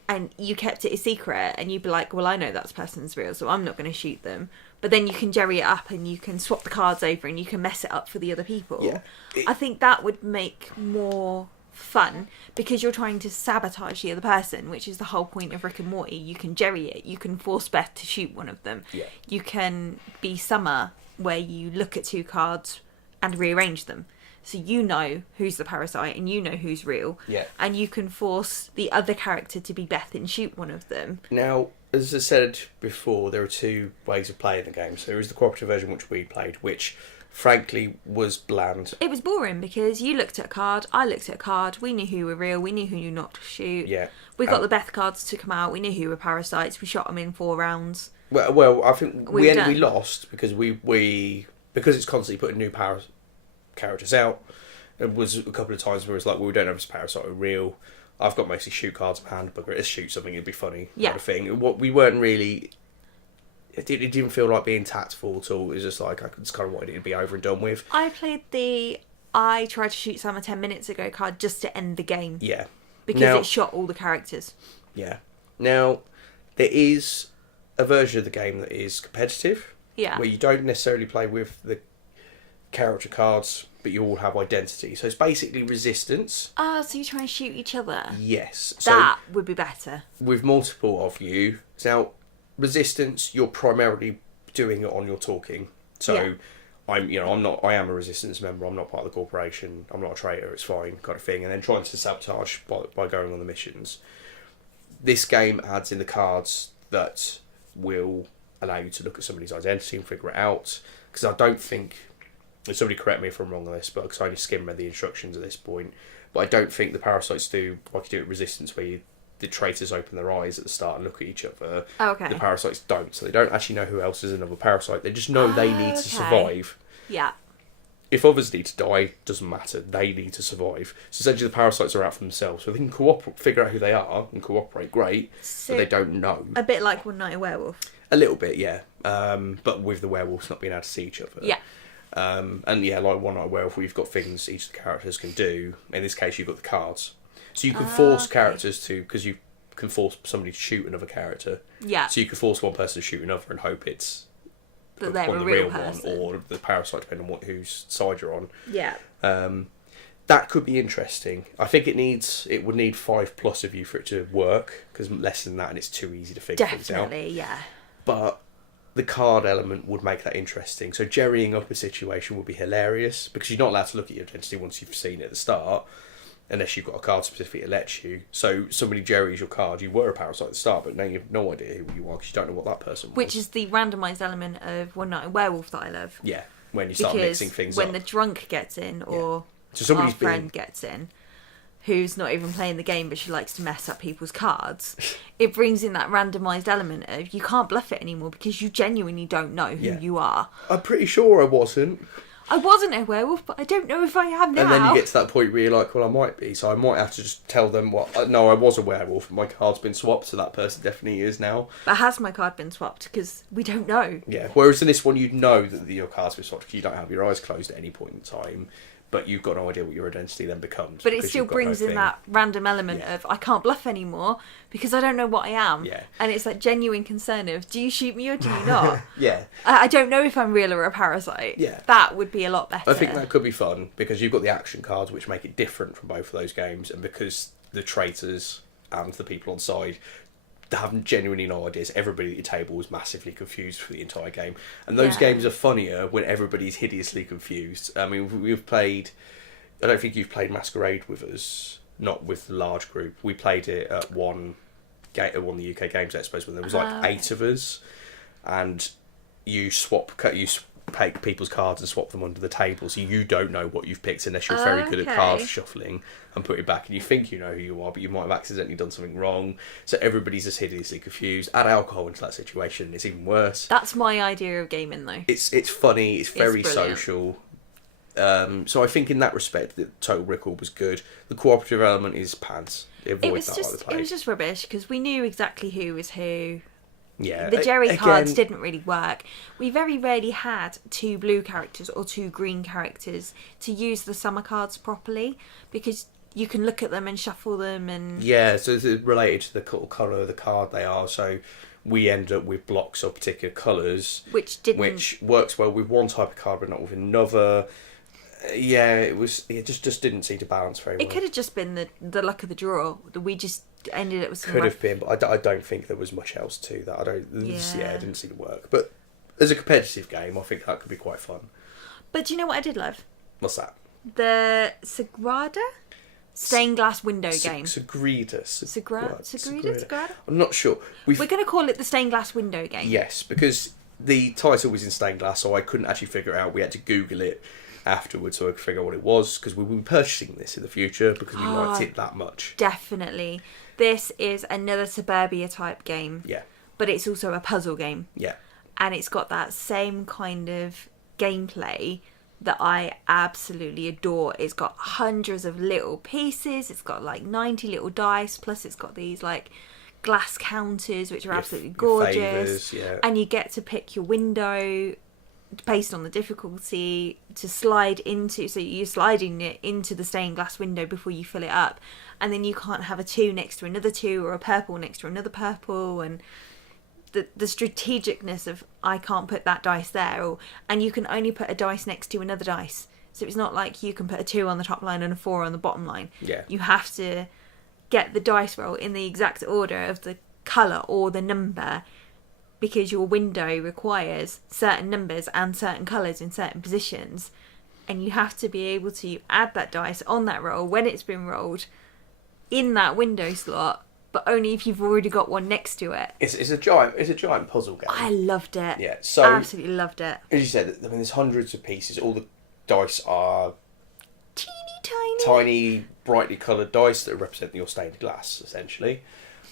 and you kept it a secret, and you'd be like, well, I know that person's real, so I'm not going to shoot them. But then you can jerry it up and you can swap the cards over and you can mess it up for the other people. Yeah. I think that would make more fun, because you're trying to sabotage the other person, which is the whole point of Rick and Morty. You can jerry it, you can force Beth to shoot one of them. Yeah. You can be Summer, where you look at 2 cards and rearrange them. So you know who's the parasite and you know who's real. Yeah. And you can force the other character to be Beth and shoot one of them. Now, as I said before, there are 2 ways of playing the game. So there is the cooperative version, which we played, which frankly was bland. It was boring because you looked at a card, I looked at a card, we knew who were real, we knew who not to shoot. Yeah. We got the Beth cards to come out, we knew who were parasites, we shot them in 4 rounds. Well, I think we done. lost because because it's constantly putting new characters out. It was a couple of times where it's like, well, we don't know if it's parasite or real. I've got mostly shoot cards in my hand, but let's shoot something, it'd be funny, kind of thing. What we weren't really... It didn't feel like being tactful at all. It was just like, I just kind of wanted it to be over and done with. I played I tried to shoot Summer 10 minutes ago card just to end the game. Yeah. Because it shot all the characters. Yeah. Now, there is a version of the game that is competitive. Yeah. Where you don't necessarily play with the character cards, but you all have identity. So it's basically resistance. Ah, so you try and shoot each other? Yes. That would be better. With multiple of you. Now, resistance, you're primarily doing it on your talking. So I am a resistance member, I'm not part of the corporation, I'm not a traitor, it's fine, kind of thing. And then trying to sabotage by going on the missions. This game adds in the cards that will allow you to look at somebody's identity and figure it out. Because I don't think, and somebody correct me if I'm wrong on this, but because I only skim read the instructions at this point, but I don't think the parasites do like you do at resistance, where the traitors open their eyes at the start and look at each other. Oh, okay. The parasites don't, so they don't actually know who else is another parasite. They just know they need to survive. Yeah. If others need to die, doesn't matter. They need to survive. So essentially, the parasites are out for themselves, so they can figure out who they are and cooperate. Great, So but they don't know. A bit like One Night a Werewolf. A little bit, yeah. But with the werewolves not being able to see each other. Yeah. And yeah, like One Night Werewolf, we've got things each of the characters can do. In this case, you've got the cards. So you can force characters to, because you can force somebody to shoot another character. Yeah. So you can force one person to shoot another and hope it's that they're on a the real real person. one or the parasite, depending on whose side you're on. Yeah. That could be interesting. I think it would need 5+ of you for it to work, because less than that and it's too easy to figure things out. Definitely, yeah. But the card element would make that interesting. So jerrying up a situation would be hilarious, because you're not allowed to look at your identity once you've seen it at the start, unless you've got a card specific that lets you. So somebody jerries your card, you were a parasite at the start, but now you have no idea who you are because you don't know what that person was. Which is the randomised element of One Night a Werewolf that I love. Yeah, when you start mixing things when up. the drunk gets in, or So our friend gets in, who's not even playing the game but she likes to mess up people's cards, it brings in that randomised element of you can't bluff it anymore because you genuinely don't know who you are. I'm pretty sure I wasn't. I wasn't a werewolf, but I don't know if I am now. And then you get to that point where you're like, well, I might be, so I might have to just tell them, no, I was a werewolf, and my card's been swapped, so that person definitely is now. But has my card been swapped? Because we don't know. Yeah, whereas in this one, you'd know that your card's been swapped because you don't have your eyes closed at any point in time, but you've got no idea what your identity then becomes. But it still brings in that random element of, I can't bluff anymore because I don't know what I am. Yeah. And it's that genuine concern of, do you shoot me or do you not? Yeah. I don't know if I'm real or a parasite. Yeah. That would be a lot better. I think that could be fun, because you've got the action cards, which make it different from both of those games, and because the traitors and the people on side have genuinely no ideas. Everybody at your table is massively confused for the entire game, and those games are funnier when everybody's hideously confused. I mean, we've played. I don't think you've played Masquerade with us, not with the large group. We played it at one of the UK Games Expos when there was like 8 of us, and you take people's cards and swap them under the table, so you don't know what you've picked unless you're very good at card shuffling and put it back, and you think you know who you are, but you might have accidentally done something wrong, so everybody's just hideously confused. Add alcohol into that situation and it's even worse. That's my idea of gaming, though. It's funny, it's very social. So I think in that respect the Total Rickall was good. The cooperative element is pants. It was just rubbish, because we knew exactly who was who. Yeah, the Jerry cards didn't really work. We very rarely had 2 blue characters or 2 green characters to use the summer cards properly, because you can look at them and shuffle them and... Yeah, so it's related to the colour of the card they are. So we end up with blocks of particular colours, which works well with one type of card but not with another. Yeah, it just didn't seem to balance very well. It could have just been the luck of the draw. We just ended up with some... Could have been, but I don't think there was much else to that. It didn't seem to work. But as a competitive game, I think that could be quite fun. But do you know what I did love? What's that? The Sagrada stained glass window game. Sagrada. I'm not sure. We're going to call it the stained glass window game. Yes, because the title was in stained glass, so I couldn't actually figure it out. We had to Google it afterwards so I could figure out what it was, because we will be purchasing this in the future because we liked it that much. Definitely. This is another Suburbia type game. Yeah. But it's also a puzzle game. Yeah. And it's got that same kind of gameplay that I absolutely adore. It's got hundreds of little pieces. It's got like 90 little dice. Plus it's got these like glass counters, which are absolutely gorgeous. Favours, and you get to pick your window based on the difficulty to slide into. So you're sliding it into the stained glass window before you fill it up. And then you can't have a 2 next to another 2 or a purple next to another purple. And the strategicness of I can't put that dice there, and you can only put a dice next to another dice. So it's not like you can put a 2 on the top line and a 4 on the bottom line. Yeah. You have to get the dice roll in the exact order of the colour or the number, because your window requires certain numbers and certain colours in certain positions, and you have to be able to add that dice on that roll when it's been rolled in that window slot, but only if you've already got one next to it. It's a giant puzzle game. I loved it. Yeah, so absolutely loved it. As you said, I mean, there's hundreds of pieces. All the dice are tiny, brightly coloured dice that represent your stained glass, essentially.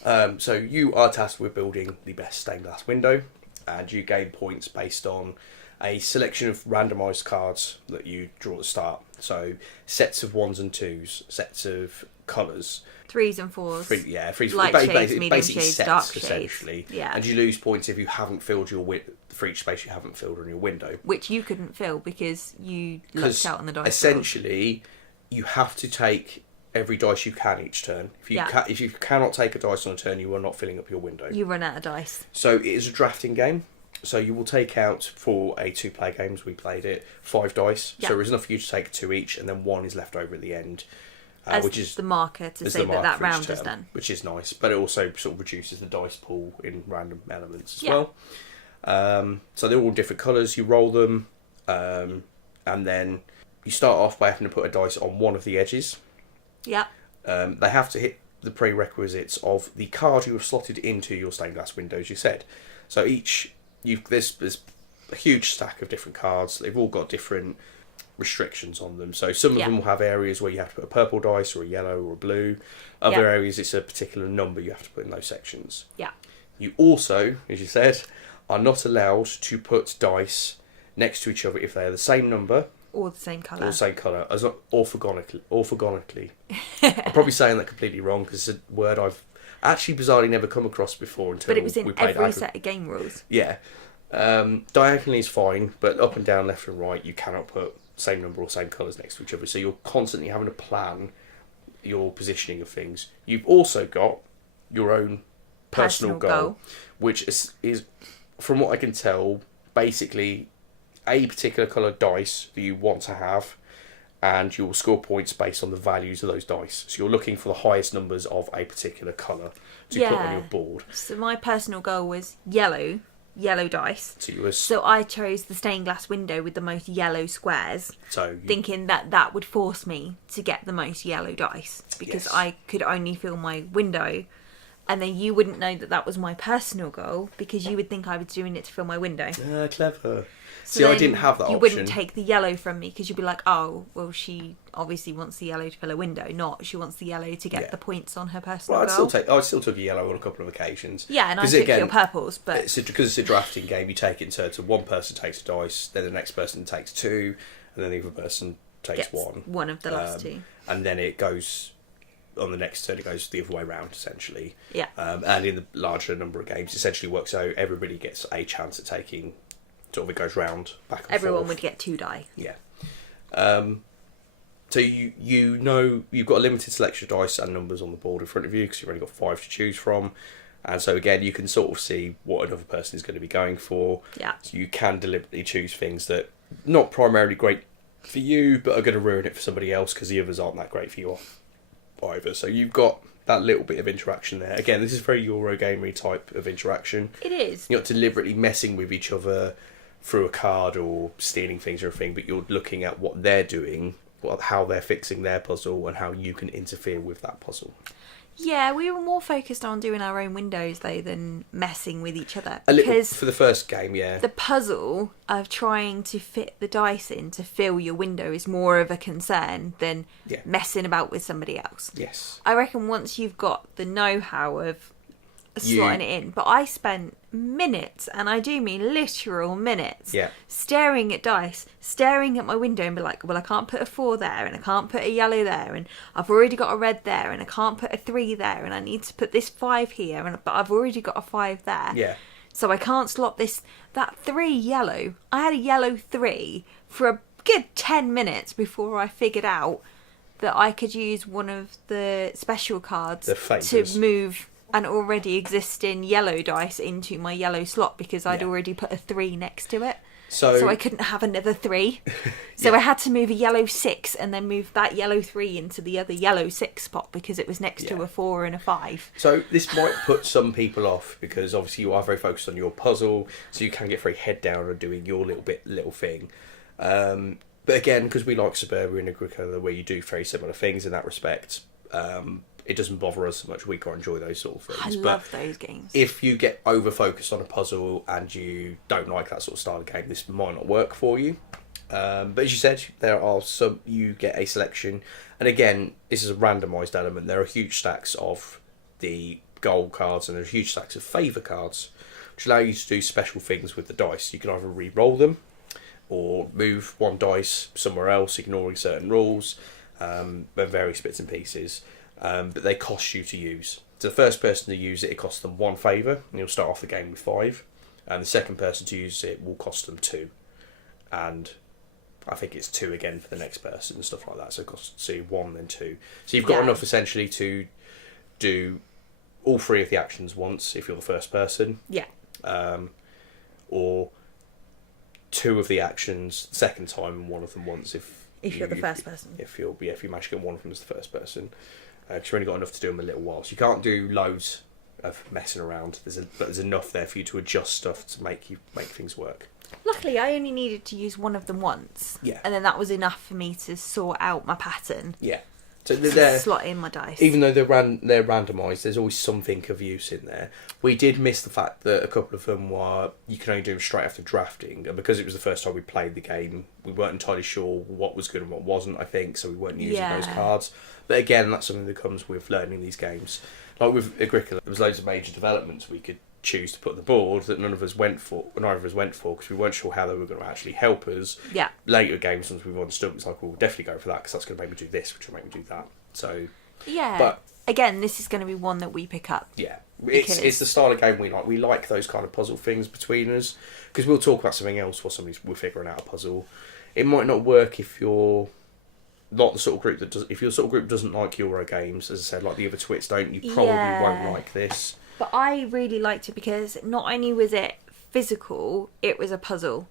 So you are tasked with building the best stained glass window, and you gain points based on a selection of randomised cards that you draw at the start. So sets of 1s and 2s, sets of colours. 3s and 4s. Threes. Light shades, medium shades, sets, dark essentially. shades. Yeah. And you lose points if you haven't filled for each space you haven't filled on your window. Which you couldn't fill because you lucked out on the dice. Essentially, you have to take every dice you can each turn. If you cannot take a dice on a turn, you are not filling up your window. You run out of dice. So it is a drafting game. So you will take out, for a 2-player game as we played it, 5 dice. Yeah. So there is enough for you to take 2 each, and then 1 is left over at the end. Which is the marker to say that round is done. Which is nice, but it also sort of reduces the dice pool in random elements as well. So they're all different colours. You roll them, and then you start off by having to put a dice on one of the edges. Yeah. They have to hit the prerequisites of the card you have slotted into your stained glass window, as you said. So there's a huge stack of different cards. They've all got different restrictions on them. So some of them will have areas where you have to put a purple dice or a yellow or a blue. Other areas it's a particular number you have to put in those sections. Yeah. You also, as you said, are not allowed to put dice next to each other if they are the same number or the same colour. As orthogonically. I'm probably saying that completely wrong because it's a word I've actually bizarrely never come across before until we played. But it was in every set of game rules. Yeah. Diagonally is fine, but up and down, left and right, you cannot put same number or same colours next to each other. So you're constantly having to plan your positioning of things. You've also got your own personal goal, which is, from what I can tell, basically a particular coloured dice that you want to have, and you will score points based on the values of those dice. So you're looking for the highest numbers of a particular colour to put on your board. So my personal goal was yellow dice. So I chose the stained glass window with the most yellow squares, thinking that would force me to get the most yellow dice, because I could only fill my window. And then you wouldn't know that was my personal goal, because you would think I was doing it to fill my window. Clever. So see, I didn't have that option. You wouldn't take the yellow from me, because you'd be like, oh, well, she obviously wants the yellow to fill her window, not she wants the yellow to get the points on her personal goal. I still took a yellow on a couple of occasions. Yeah, and I took your purples, but because it's a drafting game, you take it in turns. So one person takes a dice, then the next person takes 2, and then the other person takes 1. One of the last 2. And then it goes on the next turn, it goes the other way around, essentially. Yeah. And in the larger number of games, it essentially works out everybody gets a chance at taking. Sort of it goes round back and Everyone forth. would get 2 die. Yeah. So you know you've got a limited selection of dice and numbers on the board in front of you because you've only got 5 to choose from. And so again, you can sort of see what another person is going to be going for. Yeah. So you can deliberately choose things that not primarily great for you, but are going to ruin it for somebody else because the others aren't that great for you either. So you've got that little bit of interaction there. Again, this is very Eurogamery type of interaction. It is. You're not deliberately messing with each other through a card or stealing things or anything, but you're looking at what they're doing, how they're fixing their puzzle, and how you can interfere with that puzzle. Yeah, we were more focused on doing our own windows though than messing with each other. A little for the first game, yeah. The puzzle of trying to fit the dice in to fill your window is more of a concern than messing about with somebody else. Yes. I reckon once you've got the know-how of slotting it in, but I spent minutes, and I do mean literal minutes, staring at dice, staring at my window and be like, well, I can't put a 4 there, and I can't put a yellow there, and I've already got a red there, and I can't put a 3 there, and I need to put this 5 here, but I've already got a 5 there. Yeah. So I can't slot that 3 yellow. I had a yellow 3 for a good 10 minutes before I figured out that I could use one of the special cards to move an already existing yellow dice into my yellow slot because I'd already put a 3 next to it. So I couldn't have another 3. So I had to move a yellow 6 and then move that yellow 3 into the other yellow 6 spot because it was next to a 4 and a 5. So this might put some people off because obviously you are very focused on your puzzle, so you can get very head down on doing your little thing. But again, because we like Suburbia and Agricola, where you do very similar things in that respect, it doesn't bother us so much. We can enjoy those sort of things. I love those games. If you get over-focused on a puzzle and you don't like that sort of style of game, this might not work for you. But as you said, there are some. You get a selection. And again, this is a randomised element. There are huge stacks of the gold cards and there are huge stacks of favour cards, which allow you to do special things with the dice. You can either re-roll them or move one dice somewhere else, ignoring certain rules, and various bits and pieces. But they cost you to use. So the first person to use it costs them 1 favour, and you'll start off the game with 5. And the second person to use it will cost them 2. And I think it's 2 again for the next person and stuff like that. So it costs you 1 then 2. So you've got enough essentially to do all 3 of the actions once if you're the first person. Yeah. Or 2 of the actions second time and 1 of them once if you're the first person. If you manage to get 1 of them as the first person. Because you've only got enough to do them a little while. So you can't do loads of messing around. But there's enough there for you to adjust stuff to make things work. Luckily, I only needed to use 1 of them once. Yeah. And then that was enough for me to sort out my pattern. Yeah. So they're slot in my dice. Even though they're randomised, there's always something of use in there. We did miss the fact that a couple of them were you can only do them straight after drafting, and because it was the first time we played the game, we weren't entirely sure what was good and what wasn't. I think so we weren't using those cards. But again, that's something that comes with learning these games. Like with Agricola, there was loads of major developments we could choose to put on the board that neither of us went for because we weren't sure how they were going to actually help us. Yeah. Later games, once we've understood, it's like, we'll definitely go for that because that's going to make me do this, which will make me do that. So yeah. But again, this is going to be one that we pick up. Yeah. It's the style of game we like. We like those kind of puzzle things between us because we'll talk about something else while we're figuring out a puzzle. It might not work if you're not the sort of group that does. If your sort of group doesn't like Euro games, as I said, like the other Twits don't, you probably won't like this. But I really liked it because not only was it physical, it was a puzzle.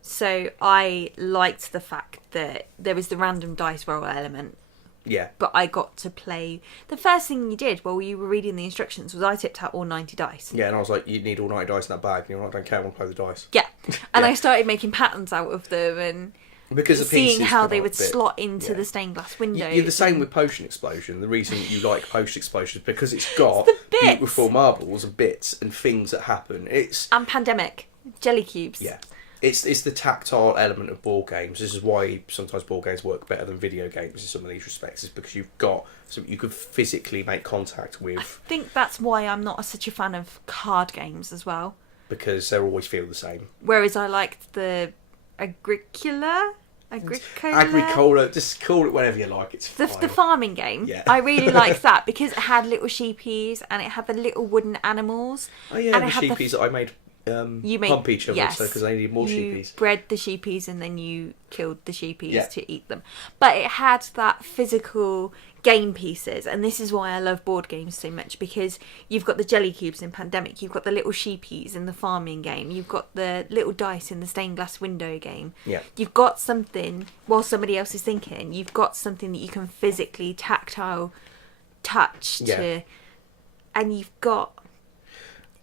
So I liked the fact that there was the random dice roll element. Yeah. But I got to play. The first thing you did while you were reading the instructions was I tipped out all 90 dice. Yeah, and I was like, you need all 90 dice in that bag. And you're like, I don't care, I want to play the dice. Yeah. And I started making patterns out of them and because seeing how they would slot into the stained glass window. You're the same with Potion Explosion. The reason you like Potion Explosion is because it's got the beautiful marbles and bits and things that happen. And Pandemic. Jelly cubes. Yeah. It's the tactile element of board games. This is why sometimes board games work better than video games in some of these respects. Is because you've got you could physically make contact with. I think that's why I'm not such a fan of card games as well. Because they always feel the same. Whereas I liked the Agricola, just call it whatever you like. It's fine. The farming game. Yeah. I really liked that because it had little sheepies and it had the little wooden animals. Oh yeah, and the sheepies that I made You made, pump each other yes, because they need more you sheepies. bred the sheepies and then you killed the sheepies Yeah. to eat them. But it had that physical game pieces, and this is why I love board games so much, because you've got the jelly cubes in Pandemic, you've got the little sheepies in the farming game, you've got the little dice in the stained glass window game. Yeah. You've got something, while somebody else is thinking, you've got something that you can physically, tactile touch to, and you've got...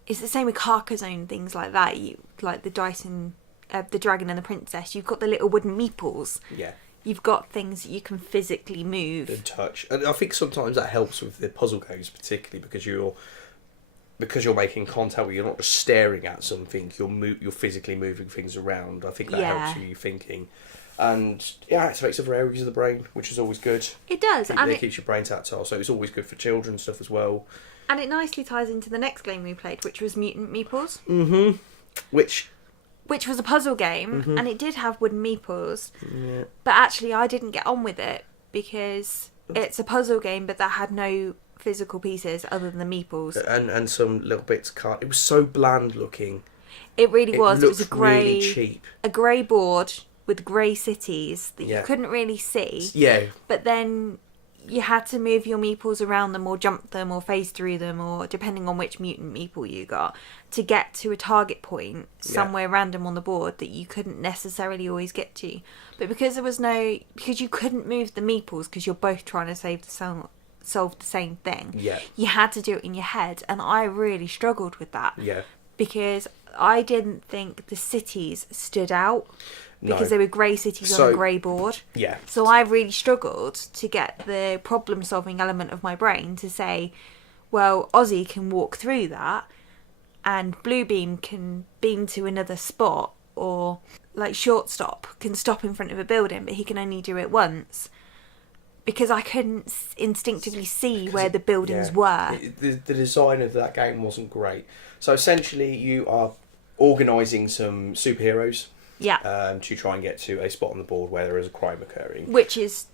It's the same with Carcassonne, things like that. You like the dice and the dragon and the princess. You've got the little wooden meeples. Yeah. You've got things that you can physically move And touch, and I think sometimes that helps with the puzzle games, particularly because you're making contact where you're not just staring at something. You're physically moving things around. I think that helps with you thinking, and it activates other areas of the brain, which is always good. It does, and it keeps your brain tactile, so it's always good for children stuff as well. And it nicely ties into the next game we played, which was Mutant Meeples. Mm-hmm. Which was a puzzle game, and it did have wooden meeples. Yeah. But actually, I didn't get on with it because it's a puzzle game, but that had no physical pieces other than the meeples. And some little bits cut. It was so bland looking. It really was. It was a looked grey, really cheap. a grey board with grey cities that Yeah. you couldn't really see. Yeah. But then you had to move your meeples around them or jump them or phase through them, or depending on which mutant meeple you got, to get to a target point somewhere random on the board that you couldn't necessarily always get to. But because because you couldn't move the meeples because you're both trying to solve the same thing, you had to do it in your head, and I really struggled with that. Yeah. Because I didn't think the cities stood out. Because they were grey cities on a grey board. Yeah. So I really struggled to get the problem-solving element of my brain to say, well, Ozzy can walk through that, and Bluebeam can beam to another spot, or like Shortstop can stop in front of a building, but he can only do it once. Because I couldn't instinctively see where the buildings were. The design of that game wasn't great. So essentially, you are organising some superheroes. Yeah. To try and get to a spot on the board where there is a crime occurring. Which is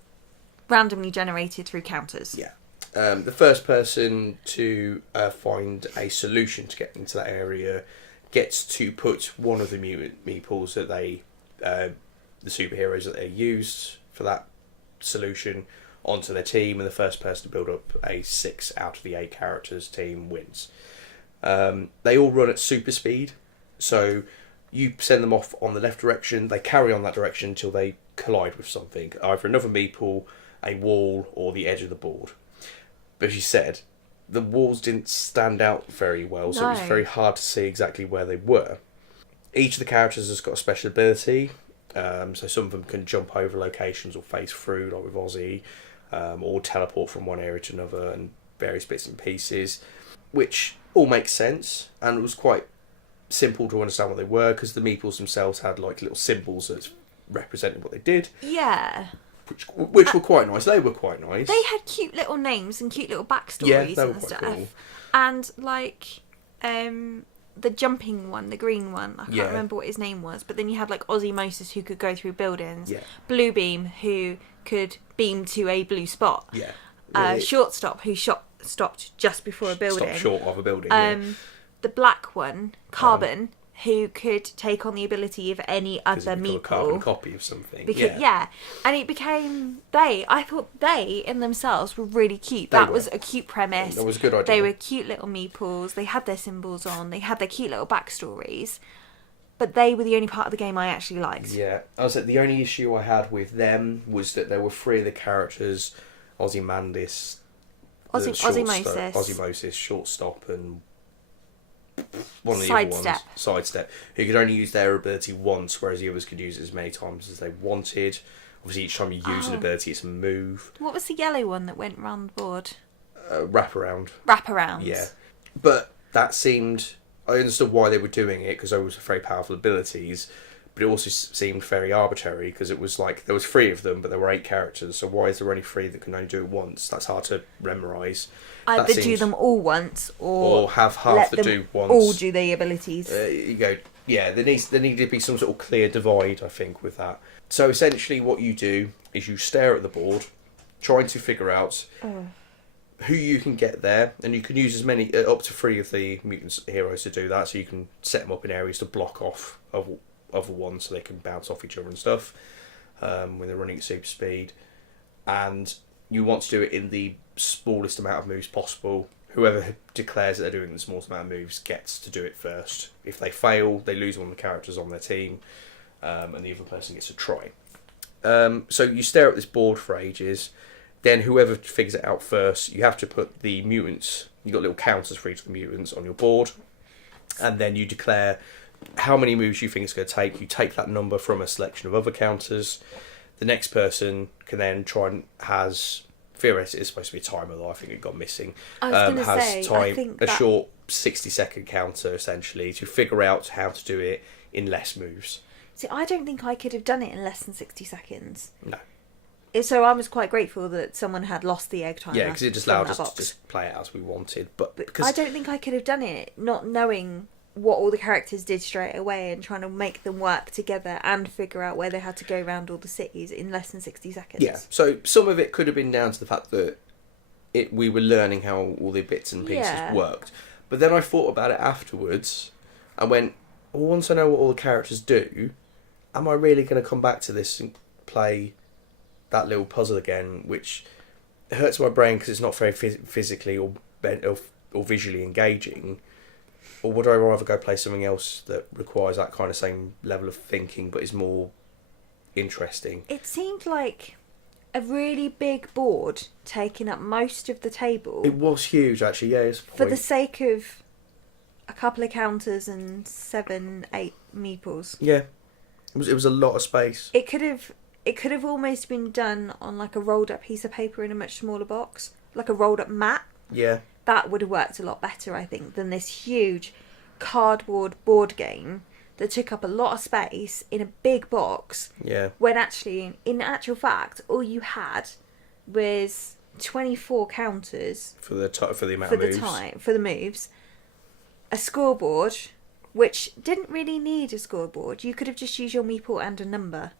randomly generated through counters. Yeah. The first person to find a solution to get into that area gets to put one of the mutant meeples that the superheroes that they used for that solution onto their team, and the first person to build up a 6 out of the 8 characters team wins. They all run at super speed, so you send them off on the left direction, they carry on that direction until they collide with something, either another meeple, a wall, or the edge of the board. But as you said, the walls didn't stand out very well, so it was very hard to see exactly where they were. Each of the characters has got a special ability, so some of them can jump over locations or phase through, like with Ozzy, or teleport from one area to another, and various bits and pieces, which all makes sense, and it was quite simple to understand what they were, because the meeples themselves had like little symbols that represented what they did. Yeah. Which were quite nice. They were quite nice. They had cute little names and cute little backstories they were and quite stuff. cool. And like the jumping one, the green one, I can't remember what his name was, but then you had like Osmosis, who could go through buildings. Yeah. Bluebeam, who could beam to a blue spot. Yeah. Shortstop, who stopped just before a building. Stopped short of a building. The black one, Carbon, who could take on the ability of any other a meeple. carbon copy of something. Because, and it became I thought they in themselves were really cute. That was a cute premise. That was a good idea. They were cute little meeples. They had their symbols on. They had their cute little backstories. But they were the only part of the game I actually liked. Yeah. I was like, the only issue I had with them was that there were 3 of the characters, Ozymandias, Osmosis, Shortstop, and one of the other ones, Sidestep, who could only use their ability once, whereas the others could use it as many times as they wanted. Obviously, each time you use an ability, it's a move. What was the yellow one that went round the board? Wraparound. Wraparound. Yeah. But that seemed... I understood why they were doing it, because they were very powerful abilities, but it also seemed very arbitrary, because it was like, there was 3 of them, but there were 8 characters, so why is there only 3 that can only do it once? That's hard to memorise. Either do them all once, or have half that do once. All do the abilities. You go, yeah, there needs to be some sort of clear divide, I think, with that. So essentially what you do is you stare at the board, trying to figure out who you can get there, and you can use as many up to 3 of the mutant heroes to do that. So you can set them up in areas to block off other ones, so they can bounce off each other and stuff when they're running at super speed. And you want to do it in the smallest amount of moves possible. Whoever declares that they're doing the smallest amount of moves gets to do it first. If they fail, they lose one of the characters on their team, and the other person gets to try. So you stare at this board for ages. Then whoever figures it out first, you have to put the mutants, you've got little counters for each of the mutants on your board, and then you declare how many moves you think it's going to take. You take that number from a selection of other counters. The next person can then try and theoretically it's supposed to be a timer, though I think it got missing. I was going to say, I think that... short 60-second counter, essentially, to figure out how to do it in less moves. See, I don't think I could have done it in less than 60 seconds. No. So I was quite grateful that someone had lost the egg timer. Yeah, because it just allowed us to just play it as we wanted. But because I don't think I could have done it not knowing what all the characters did straight away and trying to make them work together and figure out where they had to go around all the cities in less than 60 seconds. Yeah, so some of it could have been down to the fact that we were learning how all the bits and pieces worked. But then I thought about it afterwards and went, well, once I know what all the characters do, am I really going to come back to this and play that little puzzle again, which hurts my brain because it's not very physically or visually engaging? Or would I rather go play something else that requires that kind of same level of thinking but is more interesting? It seemed like a really big board taking up most of the table. It was huge, actually, yeah. For the sake of a couple of counters and 7, 8 meeples. Yeah, it was a lot of space. It could have almost been done on like a rolled up piece of paper in a much smaller box, like a rolled up mat. Yeah. That would have worked a lot better, I think, than this huge cardboard board game that took up a lot of space in a big box. Yeah. When actually, in actual fact, all you had was 24 counters for the amount of moves. For the moves, a scoreboard, which didn't really need a scoreboard. You could have just used your meeple and a number.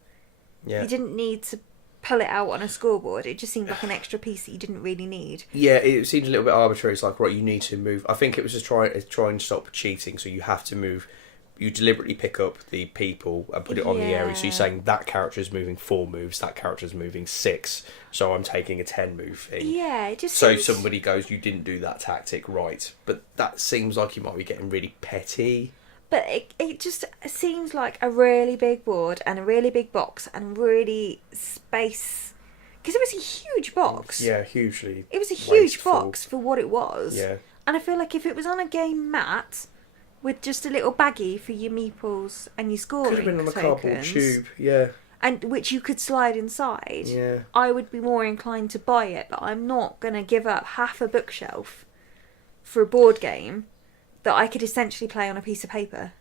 Yeah. You didn't need to pull it out on a scoreboard. It just seemed like an extra piece that you didn't really need. Yeah, it seemed a little bit arbitrary. It's like, right, you need to move. I think it was just try and stop cheating. So you have to move. You deliberately pick up the people and put it on the area. So you're saying that character is moving 4 moves, that character is moving 6. So I'm taking a 10 move thing. Yeah, it just so somebody goes, you didn't do that tactic right. But that seems like you might be getting really petty. But it just seems like a really big board and a really big box and really space. Because it was a huge box. Yeah, hugely. It was a huge box for what it was. Yeah. And I feel like if it was on a game mat with just a little baggie for your meeples and your scoring could have been on a tokens, cardboard tube, yeah. And which you could slide inside. Yeah. I would be more inclined to buy it, but I'm not going to give up half a bookshelf for a board game that I could essentially play on a piece of paper.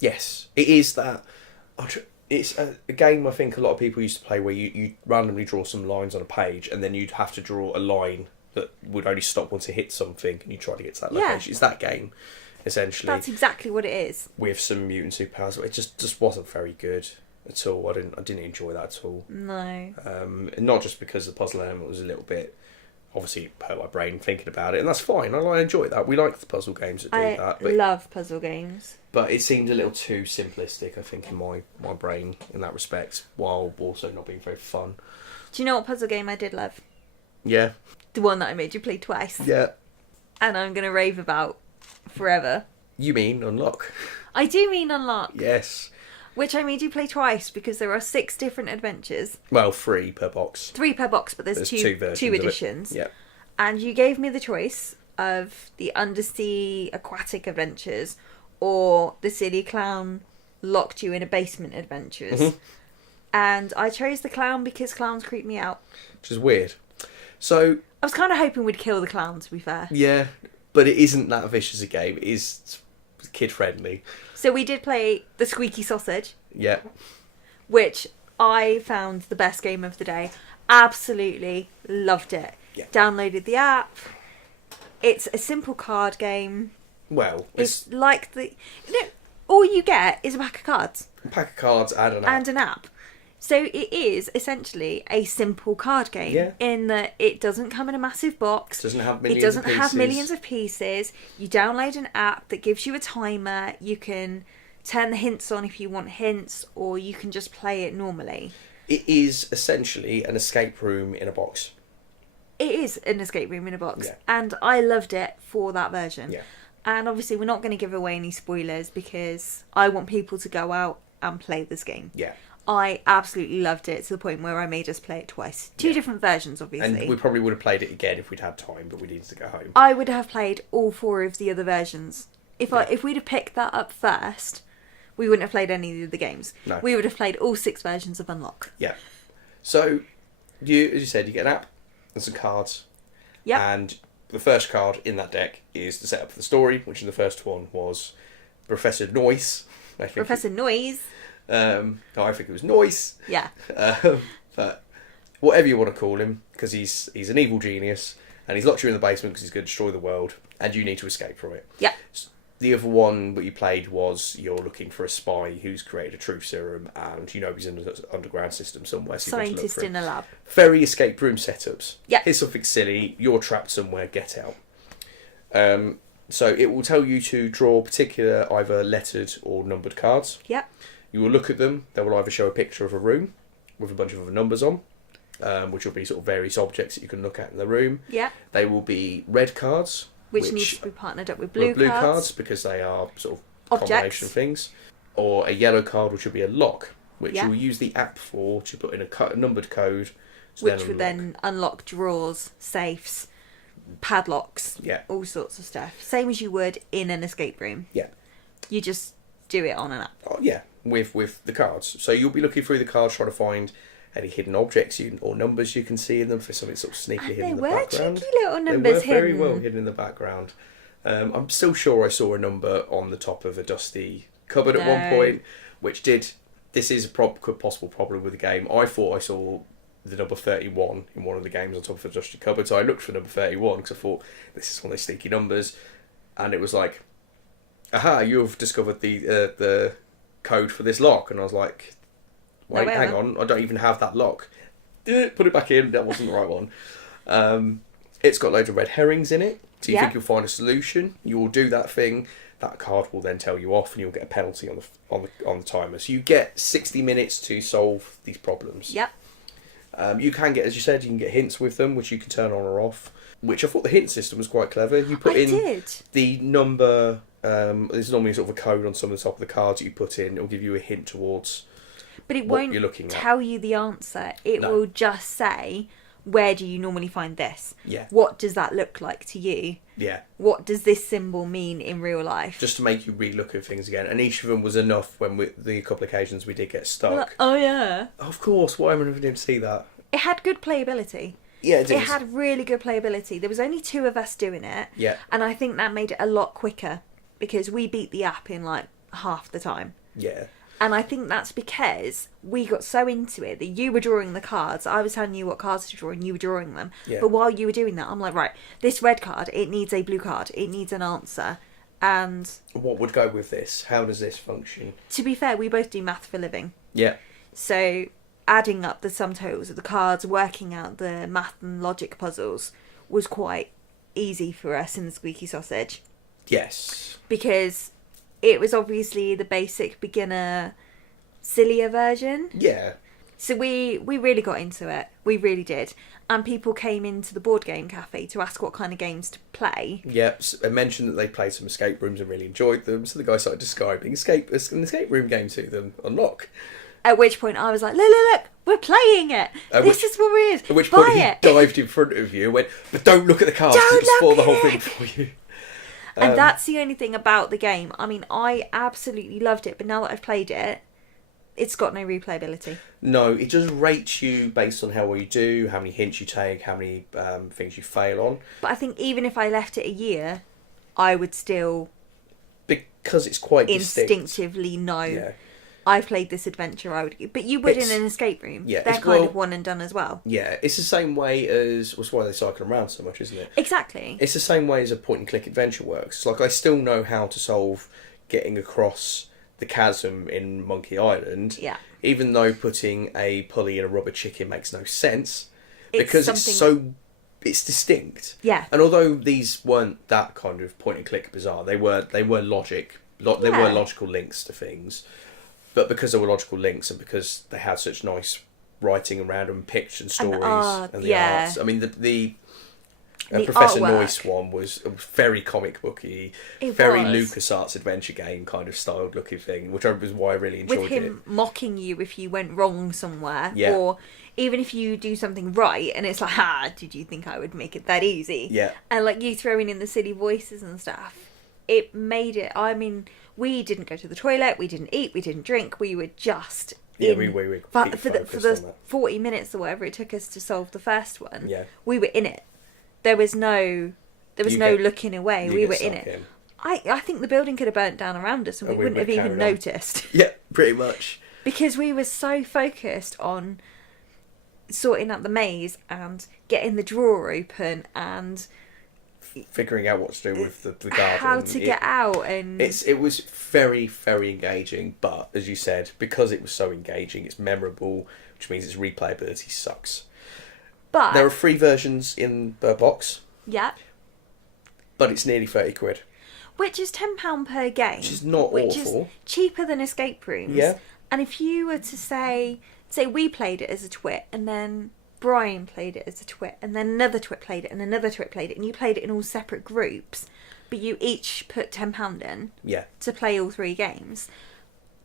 Yes, it is that. It's a game I think a lot of people used to play where you randomly draw some lines on a page and then you'd have to draw a line that would only stop once it hit something and you try to get to that location. It's that game, essentially. That's exactly what it is. With some mutant superpowers. It just wasn't very good at all. I didn't enjoy that at all. No. Not just because the puzzle element was a little bit... Obviously, it hurt my brain thinking about it, and that's fine. I enjoy that. We like the puzzle games that do that. I love puzzle games. But it seemed a little too simplistic, I think, in my brain in that respect, while also not being very fun. Do you know what puzzle game I did love? Yeah. The one that I made you play twice. Yeah. And I'm going to rave about forever. You mean Unlock? I do mean Unlock. Yes. Which I made you play twice because there are 6 different adventures. Well, 3 per box. 3 per box, but there's two editions. Yeah. And you gave me the choice of the undersea aquatic adventures or the silly clown locked you in a basement adventures. Mm-hmm. And I chose the clown because clowns creep me out. Which is weird. So I was kind of hoping we'd kill the clown, to be fair. Yeah, but it isn't that vicious a game. It is kid friendly. So we did play the Squeaky Sausage. Yeah. Which I found the best game of the day. Absolutely loved it. Yeah. Downloaded the app. It's a simple card game. Well, it's like all you get is a pack of cards. A pack of cards and an app. So it is essentially a simple card game in that it doesn't come in a massive box. Doesn't have it doesn't have millions of pieces. You download an app that gives you a timer. You can turn the hints on if you want hints, or you can just play it normally. It is essentially an escape room in a box. It is an escape room in a box, Yeah. and I loved it for that version. Yeah. And obviously we're not going to give away any spoilers because I want people to go out and play this game. Yeah. I absolutely loved it to the point where I made us play it twice. Two different versions, obviously. And we probably would have played it again if we'd had time, but we needed to go home. I would have played all 4 of the other versions. If we'd have picked that up first, we wouldn't have played any of the other games. No. We would have played all 6 versions of Unlock. Yeah. So, as you said, you get an app and some cards. Yep. And the first card in that deck is the setup for the story, which in the first one was Professor Noise. Professor Noise. I think it was Noise. Yeah. But whatever you want to call him, because he's an evil genius, and he's locked you in the basement because he's going to destroy the world, and you need to escape from it. Yeah. The other one that you played was you're looking for a spy who's created a truth serum, and you know he's in an underground system somewhere. So Scientist in a lab. Very escape room setups. Yeah. Here's something silly. You're trapped somewhere. Get out. So it will tell you to draw particular either lettered or numbered cards. Yep. You will look at them. They will either show a picture of a room with a bunch of other numbers on, which will be sort of various objects that you can look at in the room. Yeah. They will be red cards. Which needs to be partnered up with blue cards because they are sort of objects. Combination of things. Or a yellow card, which will be a lock, which Yeah. you'll use the app for to put in a numbered code. Which would then unlock drawers, safes, padlocks, all sorts of stuff. Same as you would in an escape room. Yeah. You just do it on an app. Oh, yeah, with the cards. So you'll be looking through the cards trying to find any hidden objects or numbers you can see in them for something sort of sneaky hidden in the background. Cheeky little numbers they were hidden. very well hidden in the background. I'm still sure I saw a number on the top of a dusty cupboard at one point, which did... This is a possible problem with the game. I thought I saw the number 31 in one of the games on top of a dusty cupboard, so I looked for number 31 because I thought, this is one of those sneaky numbers. And it was like, aha, you've discovered the code for this lock. And I was like... Wait, hang on, I don't even have that lock. Put it back in, that wasn't the right one. It's got loads of red herrings in it, so you think you'll find a solution. You will do that thing, that card will then tell you off, and you'll get a penalty on the timer. So you get 60 minutes to solve these problems. Yep. You can get, as you said, you can get hints with them, which you can turn on or off, which I thought the hint system was quite clever. You put the number, there's normally sort of a code on some of the top of the cards that you put in, it'll give you a hint towards... But it won't tell you the answer. It will just say, where do you normally find this? Yeah. What does that look like to you? Yeah. What does this symbol mean in real life? Just to make you re-look at things again. And each of them was enough when the couple of occasions we did get stuck. Like, oh, yeah. Of course. Why am I never going to see that? It had good playability. Yeah, it did. It had really good playability. There was only 2 of us doing it. Yeah. And I think that made it a lot quicker because we beat the app in like half the time. Yeah. And I think that's because we got so into it that you were drawing the cards. I was telling you what cards to draw and you were drawing them. Yeah. But while you were doing that, I'm like, right, this red card, it needs a blue card. It needs an answer. And... What would go with this? How does this function? To be fair, we both do math for a living. Yeah. So adding up the sum totals of the cards, working out the math and logic puzzles was quite easy for us in the Squeaky Sausage. Yes. Because... it was obviously the basic beginner, sillier version. Yeah. So we really got into it. We really did. And people came into the board game cafe to ask what kind of games to play. Yeah, I mentioned that they played some escape rooms and really enjoyed them. So the guy started describing an escape room game to them, Unlock. At which point I was like, look, we're playing it. This is what it is. At which Buy point it. he dived in front of you and went, but don't look at the cards, it'll spoil the whole thing for you. And that's the only thing about the game. I mean, I absolutely loved it, but now that I've played it, it's got no replayability. No, it just rates you based on how well you do, how many hints you take, how many things you fail on. But I think even if I left it a year, I would still... because it's quite instinctively know. Yeah. I've played this adventure, I would... But you would in an escape room. Yeah, they're kind of one and done as well. Yeah, it's the same way as... That's why they cycle around so much, isn't it? Exactly. It's the same way as a point-and-click adventure works. It's like, I still know how to solve getting across the chasm in Monkey Island, Yeah. even though putting a pulley in a rubber chicken makes no sense, It's because something- it's distinct. Yeah. And although these weren't that kind of point and click bizarre, they were logic. They were logical links to things. But because they were logical links and because they had such nice writing around them, pictures and stories and the arts. I mean, the Professor artwork. Noyce one was a very comic booky, It very was. LucasArts adventure game kind of styled looking thing, which was why I really enjoyed With him mocking you if you went wrong somewhere, Yeah. or even if you do something right, and it's like, did you think I would make it that easy? Yeah. And like you throwing in the silly voices and stuff, it made it. I mean, we didn't go to the toilet, we didn't eat, we didn't drink, we were just. Yeah, in. we were for completely the focused on that. 40 minutes or whatever it took us to solve the first one. Yeah. We were in it. There was no looking away. We were in it. I think the building could have burnt down around us and we wouldn't have even noticed. Yeah, pretty much. Because we were so focused on sorting out the maze and getting the drawer open and Figuring out what to do with the garden. how to get out, and It was very, very engaging, but as you said, because it was so engaging, it's memorable, which means its replayability sucks. but There are free versions in the box, yeah, but it's nearly £30. which is £10 per game, Which is not which awful. is cheaper than escape rooms. Yeah. And if you were to say we played it as a Twit, and then Brian played it as a Twit, and then another Twit played it, and another Twit played it, and you played it in all separate groups, but you each put £10 in Yeah. to play all 3 games,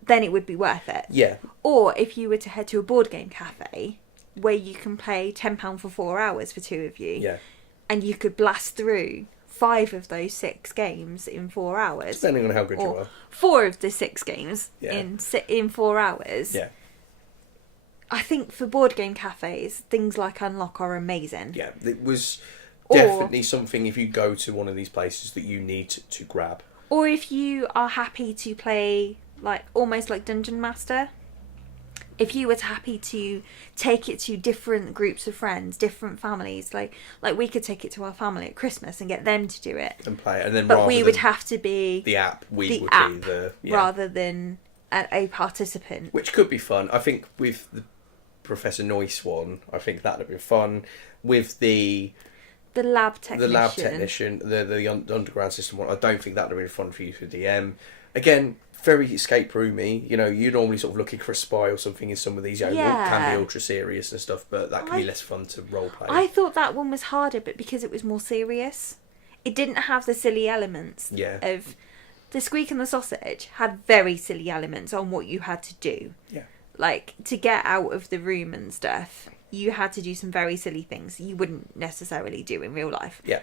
then it would be worth it. Yeah. Or if you were to head to a board game cafe where you can pay £10 for 4 hours for 2 of you, Yeah. and you could blast through 5 of those 6 games in 4 hours. Depending on how good you Or are. 4 of the 6 games Yeah. in 4 hours. Yeah. I think for board game cafes, things like Unlock are amazing. Yeah. It was Or- definitely something, if you go to one of these places, that you need to grab. Or if you are happy to play like almost like Dungeon Master, if you were happy to take it to different groups of friends, different families, like we could take it to our family at Christmas and get them to do it, And play it. And then but rather we would than have to be the app, we the would app be the... Yeah. rather than a participant. Which could be fun. I think with the Professor Noyce one, I think that would have been fun. With the lab technician. the underground system one, I don't think that would have been fun for you to DM. Again, very escape roomy. You know, you're normally sort of looking for a spy or something in some of these. You know, Yeah. can be ultra serious and stuff, but that can be less fun to role play. I thought that one was harder, but because it was more serious, it didn't have the silly elements Yeah. of... The Squeak and the Sausage had very silly elements on what you had to do. Yeah. Like, to get out of the room and stuff, you had to do some very silly things you wouldn't necessarily do in real life. Yeah.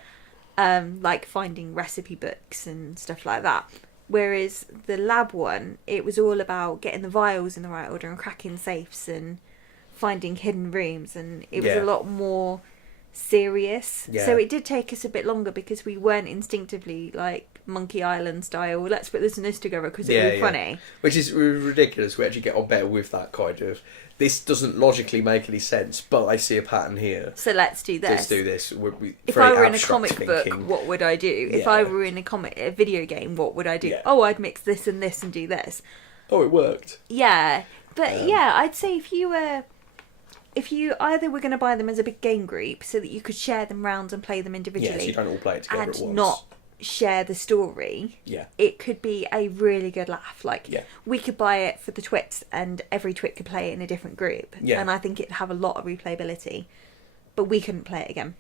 Like finding recipe books and stuff like that. Whereas the lab one, it was all about getting the vials in the right order and cracking safes and finding hidden rooms, and it was Yeah. a lot more serious. Yeah. So it did take us a bit longer because we weren't instinctively like Monkey Island style, let's put this and this together because it would be funny. Which is ridiculous. We actually get on better with that kind of... This doesn't logically make any sense, but I see a pattern here. So let's do this. Let's do this. If I were in a comic book, what would I do? If I were in a video game, what would I do? Yeah. Oh, I'd mix this and this and do this. Oh, it worked. Yeah, but I'd say if you either were going to buy them as a big game group so that you could share them round and play them individually, Yeah, so you don't all play it together at and once. not share the story, Yeah. it could be a really good laugh. Like, Yeah. we could buy it for the Twits and every Twit could play it in a different group. Yeah. And I think it'd have a lot of replayability. But we couldn't play it again.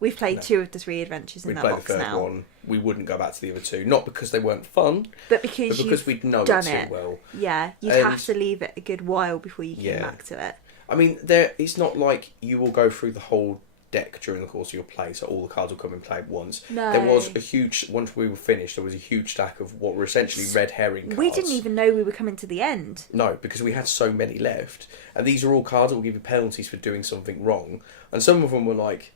We've played 2 of the 3 adventures in We'd that play the box third now. one. We wouldn't go back to the other 2. Not because they weren't fun, But because, but because we'd know done it too well. Yeah, you'd And- have to leave it a good while before you came Yeah. back to it. I mean, it's not like you will go through the whole deck during the course of your play, so all the cards will come and play at once. No. There was a huge... Once we were finished, there was a huge stack of what were essentially red herring cards. We didn't even know we were coming to the end. No, because we had so many left. And these are all cards that will give you penalties for doing something wrong. And some of them were like,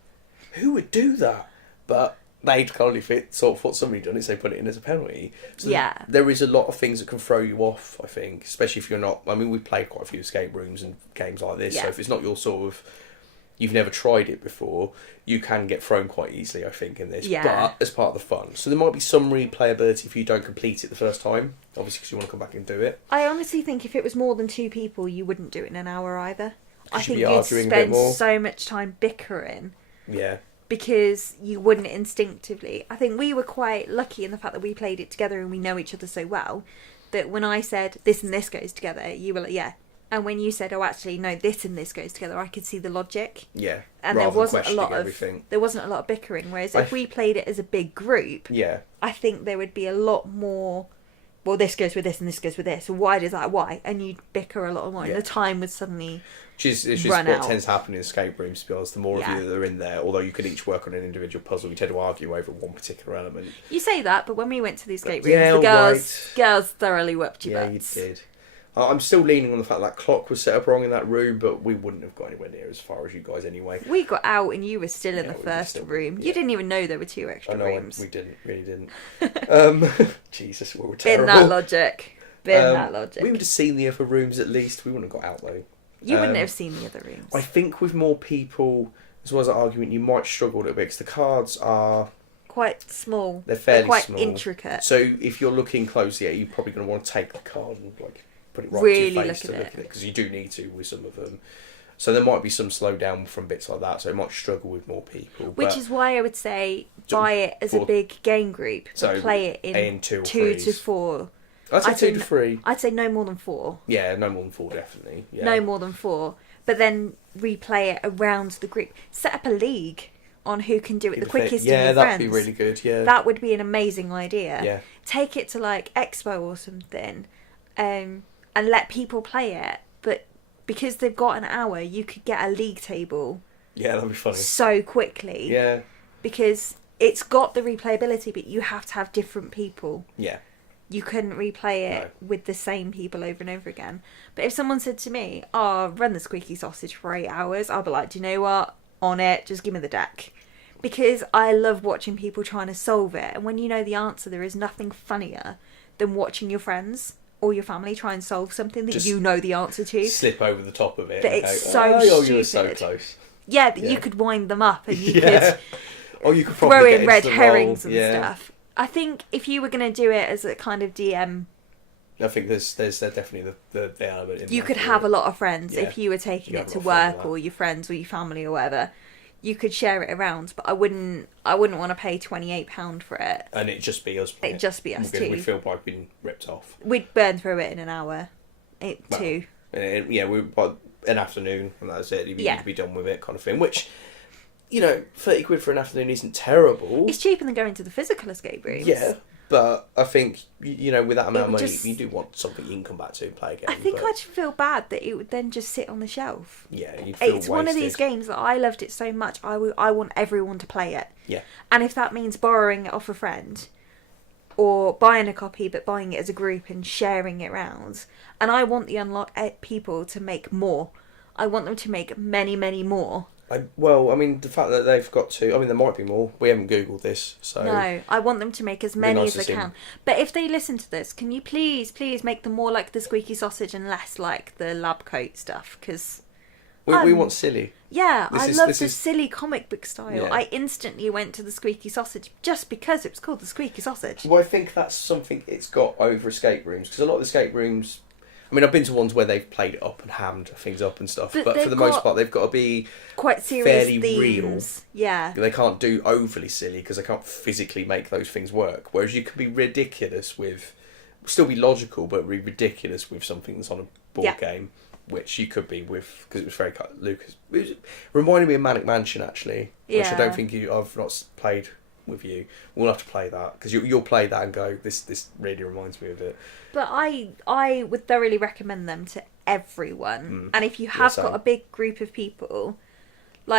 who would do that? But they'd kindly thought somebody done it, so they put it in as a penalty. So Yeah. there is a lot of things that can throw you off, I think. Especially if you're not... I mean, we've played quite a few escape rooms and games like this, so Yeah. if it's not your sort of you've never tried it before, you can get thrown quite easily, I think, in this. Yeah. But as part of the fun. So there might be some replayability if you don't complete it the first time, obviously because you want to come back and do it. I honestly think if it was more than 2 people, you wouldn't do it in an hour either. I think you'd you'd arguing a bit spend more. so much time bickering. Yeah. Because you wouldn't instinctively. I think we were quite lucky in the fact that we played it together and we know each other so well that when I said this and this goes together, you were like, yeah. And when you said, oh, actually, no, this and this goes together, I could see the logic. Yeah. And there wasn't a lot of bickering. Whereas if we played it as a big group, yeah, I think there would be a lot more. Well, this goes with this and this goes with this. Why does that? Why? And you'd bicker a lot more, and the time would suddenly. It's just what tends to happen in escape rooms, to be honest. The more of you that are in there, although you could each work on an individual puzzle, you tend to argue over one particular element. You say that, but when we went to the escape rooms, the girls thoroughly whooped your butts. Yeah, you did. I'm still leaning on the fact that clock was set up wrong in that room, but we wouldn't have got anywhere near as far as you guys anyway. We got out and you were still in the first room. You didn't even know there were 2 extra rooms. We really didn't. Jesus, we were terrible. Bin that logic. That logic. We would have seen the other rooms at least. We wouldn't have got out though. You wouldn't have seen the other rooms. I think with more people, as well as that argument, you might struggle a little bit because the cards are quite small. They're fairly quite small. Intricate. So if you're looking closely at it, you're probably going to want to take the card and put it right really to your face to look at it because you do need to with some of them. So there might be some slowdown from bits like that. So it might struggle with more people. Which is why I would say buy it as a big game group. So play it in 2 to 4. I'd say 2 to 3. I'd say no more than 4. Yeah, no more than 4 definitely. Yeah. No more than 4. But then replay it around the group. Set up a league on who can do it the quickest in your friends. Yeah, that'd be really good, yeah. That would be an amazing idea. Yeah. Take it to Expo or something and let people play it. But because they've got an hour, you could get a league table. Yeah, that'd be funny. So quickly. Yeah. Because it's got the replayability, but you have to have different people. Yeah. You couldn't replay it with the same people over and over again. But if someone said to me, oh, run the squeaky sausage for 8 hours, I'll be like, do you know what? On it, just give me the deck. Because I love watching people trying to solve it. And when you know the answer, there is nothing funnier than watching your friends or your family try and solve something that just you know the answer to. Slip over the top of it. But it's so stupid. You were so close. Yeah, you could wind them up and you could, or you could throw in red herrings and stuff. I think if you were going to do it as a kind of DM, I think there's definitely the element in you could have a lot of friends if you were taking it to work or your friends or your family or whatever. You could share it around, but I wouldn't want to pay £28 for it. And it'd just be us. It'd just be us two. We'd feel like we'd been ripped off. We'd burn through it in an hour. Two. An afternoon, and that's it. You'd be done with it, kind of thing. Which, £30 for an afternoon isn't terrible. It's cheaper than going to the physical escape rooms. Yeah, but I think, with that amount of money, you do want something you can come back to and play again. I think I'd feel bad that it would then just sit on the shelf. Yeah, you'd feel It's one of these games that I loved it so much, I want everyone to play it. Yeah. And if that means borrowing it off a friend, or buying a copy but buying it as a group and sharing it round, and I want the Unlock people to make more. I want them to make many, many more. The fact that they've got to... there might be more. We haven't Googled this, so... No, I want them to make as many as they can. But if they listen to this, can you please make them more like the squeaky sausage and less like the lab coat stuff? Because... We want silly. Yeah, I love the silly comic book style. Yeah. I instantly went to the squeaky sausage just because it was called the squeaky sausage. Well, I think that's something it's got over escape rooms. Because a lot of the escape rooms... I've been to ones where they've played it up and hammed things up and stuff, but for the most part, they've got to be quite serious fairly themes. Real. Yeah, they can't do overly silly because they can't physically make those things work. Whereas you can be ridiculous still be logical, but be ridiculous with something that's on a board game, which you could be with because it was very Lucas. It reminded me of Manic Mansion actually, which I don't think I've not played with you. We'll have to play that because you'll play that and go, this really reminds me of it. But I would thoroughly recommend them to everyone. And if you have got a big group of people,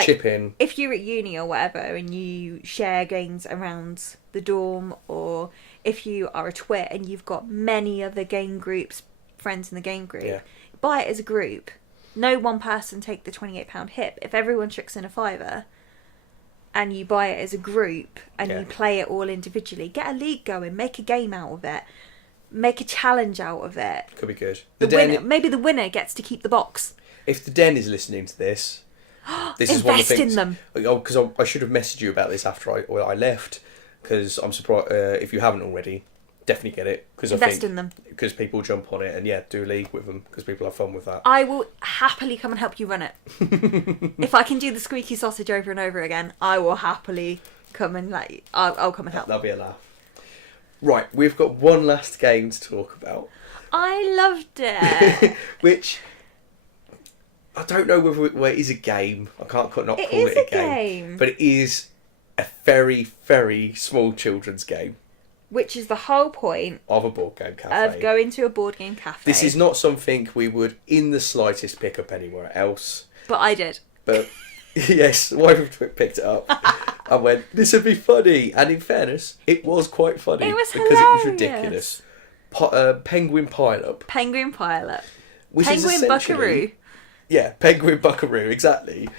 chip in. If you're at uni or whatever and you share games around the dorm, or if you are a Twit and you've got many other game groups, friends in the game group, buy it as a group. No one person take the £28 hit. If everyone chucks in a £5 and you buy it as a group and you play it all individually, get a league going, make a game out of it. Make a challenge out of it. Could be good. Maybe the winner gets to keep the box. If the Den is listening to this, This is one of the Invest in things. them. Oh, because I should have messaged you about this after I left. Because I'm surprised if you haven't already. Definitely get it. Because I Invest think in them. because people jump on it and yeah, do league with them because people have fun with that. I will happily come and help you run it. If I can do the squeaky sausage over and over again, I will happily come and I'll come and help. That'll be a laugh. Right, we've got one last game to talk about. I loved it. Which I don't know whether it is a game. I can't not It call is it a a game. game. But it is a very, very small children's game Which is the whole point of a board game cafe. of going to a board game cafe. This is not something we would in the slightest pick up anywhere else. But I did. But yes, wife of Twit picked it up. I went, this would be funny. And in fairness, it was quite funny. It was because hilarious. it was ridiculous. Penguin Pileup. Penguin Pileup. Which Penguin is essentially- Buckaroo. Yeah, Penguin Buckaroo, exactly.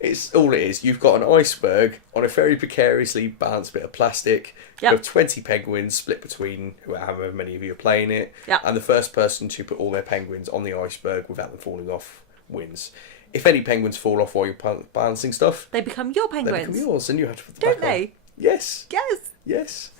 It's all it is. You've got an iceberg on a very precariously balanced bit of plastic. Yep. You have 20 penguins split between however many of you are playing it. Yep. And the first person to put all their penguins on the iceberg without them falling off wins. If any penguins fall off while you're balancing stuff, They become your they penguins. become yours and you have to put them Don't back on. they? Yes. Yes. Yes.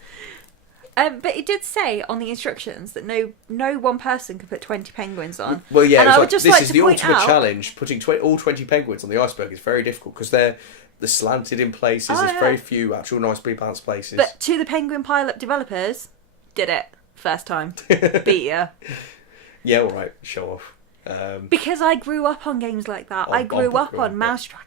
But it did say on the instructions that no one person could put 20 penguins on. Well, yeah, and it was I would like, just this like is to the point ultimate out, challenge. Putting all 20 penguins on the iceberg is very difficult because they're slanted in places. Oh, There's yeah. very few actual nicely balanced places. But to the Penguin Pileup developers, did it first time, beat ya. Yeah, all right, show off. Because I grew up on games like that. On- I grew on up Buckaroo, on Mousetrap,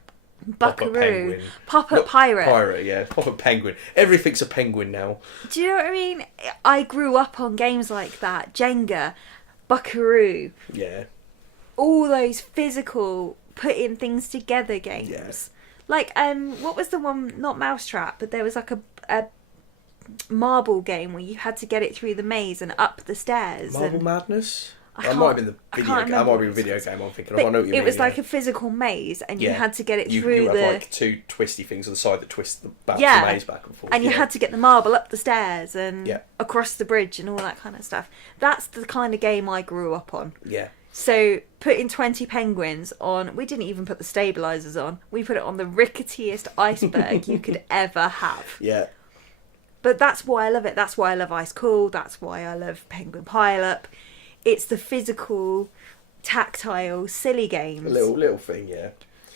Pop-up Buckaroo, penguin. Pop-Up Not Pirate. Pirate, yeah. Pop-up penguin. Everything's a penguin now. Do you know what I mean? I grew up on games like that. Jenga, Buckaroo, Yeah. all those physical putting things together games. Yeah. Like what was the one? Not Mousetrap, but there was like a marble game where you had to get it through the maze and up the stairs. Marble and Madness? I That might have can't- been the I video can't game. That might remember be a video what it game I'm thinking of. but I know what you mean. it was like yeah. a physical maze, and you Yeah. had to get it You through have the like two twisty things on the side that twist the bounce Yeah. the maze back and forth. and you yeah. had to get the marble up the stairs and Yeah. across the bridge and all that kind of stuff. That's the kind of game I grew up on. Yeah. So putting 20 penguins on, we didn't even put the stabilizers on. We put it on the ricketiest iceberg you could ever have. Yeah. But that's why I love it. That's why I love Ice Cool. That's why I love Penguin Pileup. It's the physical, tactile, silly games. A little thing, yeah.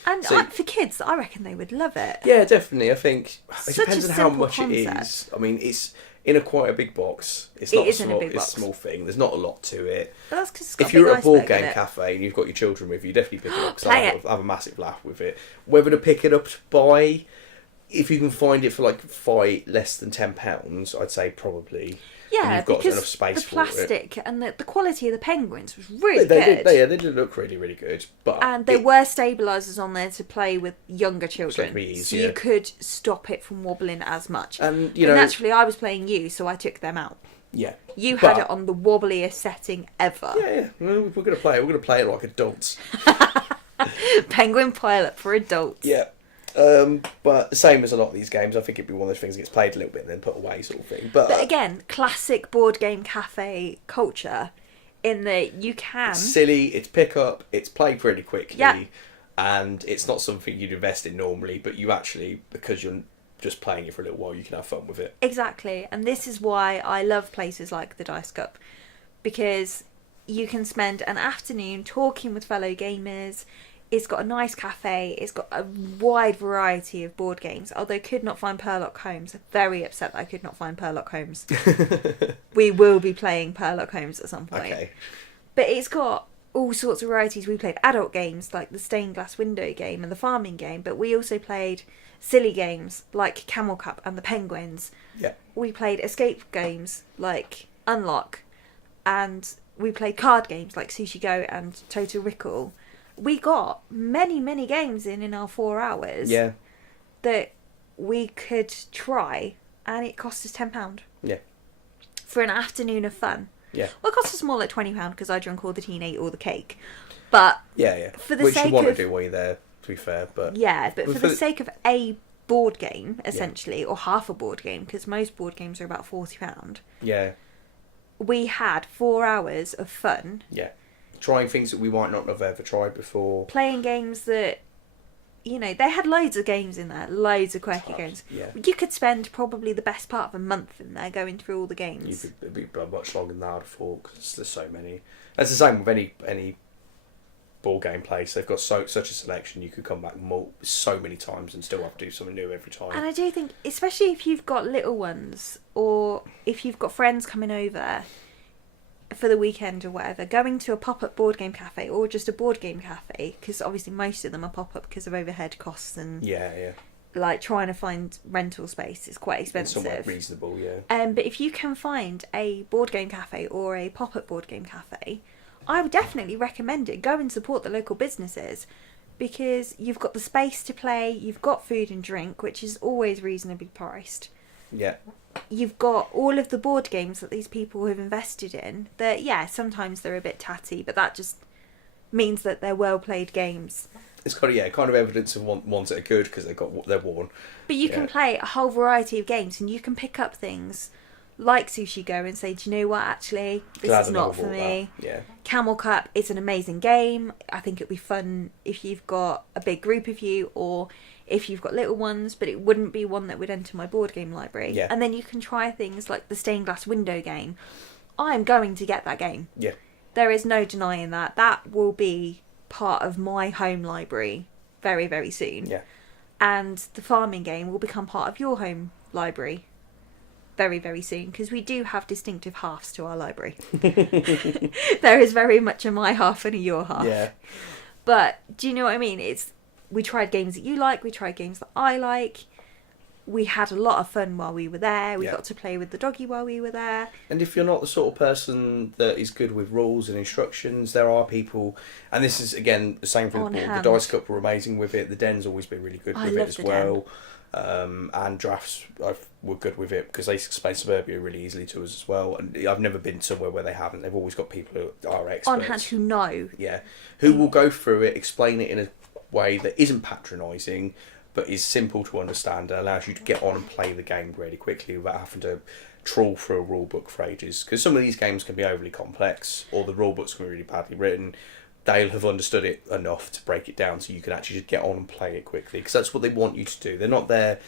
And So- for kids, I reckon they would love it. Yeah, definitely. I think it Such depends a on how simple much it concept. is. I mean, it's in quite a big box. It's It not is in a small, big it's box. a small thing. There's not a lot to it. But that's because it's got If a big you're at a board iceberg in game it. cafe and you've got your children with you, definitely pick it up. 'Cause Play I'll have a massive laugh with it. Whether to pick it up to buy, if you can find it for like less than £10, I'd say probably. And Yeah, you've got because enough space the for it. plastic and the quality of the penguins was really They good. did look really, really good. But And there were stabilisers on there to play with younger children. be So easier. you could stop it from wobbling as much. And, But you know, naturally, I was playing you, so I took them out. yeah. You had But- it on the wobbliest setting ever. Yeah. Well, we're going to play it. We're going to play it like adults. Penguin Pileup for adults. Yeah. But the same as a lot of these games, I think it'd be one of those things that gets played a little bit and then put away sort of thing. But, But again, classic board game cafe culture in that you can... it's silly, it's pick up, it's play pretty quickly, Yeah. and it's not something you'd invest in normally, but you actually, because you're just playing it for a little while, you can have fun with it. Exactly. And this is why I love places like the Dice Cup. Because you can spend an afternoon talking with fellow gamers. It's got a nice cafe. It's got a wide variety of board games. Although I could not find Purlock Holmes. Very upset that I could not find Purlock Holmes. We will be playing Purlock Holmes at some point. Okay. But it's got all sorts of varieties. We played adult games like the stained glass window game and the farming game. But we also played silly games like Camel Cup and the Penguins. Yeah. We played escape games like Unlock. And we played card games like Sushi Go and Total Rickall. We got many, many games in our 4 hours Yeah. that we could try, and it cost us £10 Yeah. for an afternoon of fun. Yeah. Well, it cost us more like £20 because I drank all the tea and ate all the cake. But Yeah. for the Which sake you want of to do while you're there, to be fair. But yeah, but But for for the the- sake of a board game, essentially, or half a board game, because most board games are about £40, yeah. we had 4 hours of fun Yeah. Trying things that we might not have ever tried before. playing games that you know, they had loads of games in there, loads of quirky games. Yeah. You could spend probably the best part of a month in there going through all the games. It'd be much longer than that, I'd have thought, because there's so many. It's the same with any board game place. They've got such a selection. You could come back so many times and still have to do something new every time. And I do think, especially if you've got little ones, or if you've got friends coming over for the weekend or whatever, going to a pop-up board game cafe or just a board game cafe, because obviously most of them are pop-up because of overhead costs and like trying to find rental space is quite expensive. It's somewhat reasonable, yeah. But if you can find a board game cafe or a pop-up board game cafe, I would definitely recommend it. Go and support the local businesses, because you've got the space to play, you've got food and drink, which is always reasonably priced. Yeah. You've got all of the board games that these people have invested in. That, yeah, sometimes they're a bit tatty, but that just means that they're well played games. It's kind of evidence of ones that are good because they're worn. But you can play a whole variety of games, and you can pick up things like Sushi Go and say, do you know what, actually, this is not for me. Yeah. Camel Cup is an amazing game. I think it'd be fun if you've got a big group of you, or if you've got little ones, but it wouldn't be one that would enter my board game library. Yeah. And then you can try things like the stained glass window game. I'm going to get that game. Yeah. There is no denying that. That will be part of my home library very, very soon. Yeah. And the farming game will become part of your home library very, very soon, because we do have distinctive halves to our library. There is very much a my half and a your half. Yeah. But do you know what I mean? We tried games that you like, we tried games that I like. We had a lot of fun while we were there. We got to play with the doggy while we were there. And if you're not the sort of person that is good with rules and instructions, there are people, and this is again the same for the board. The Dice Cup were amazing with it. The Den's always been really good with it as well. And drafts were good with it because they explain Suburbia really easily to us as well. And I've never been somewhere where they haven't. They've always got people who are experts on hand who know. Yeah, who will go through it, explain it in a way that isn't patronising, but is simple to understand and allows you to get on and play the game really quickly without having to trawl through a rule book for ages. Because some of these games can be overly complex, or the rule books can be really badly written. They'll have understood it enough to break it down so you can actually just get on and play it quickly. Because that's what they want you to do. They're not there...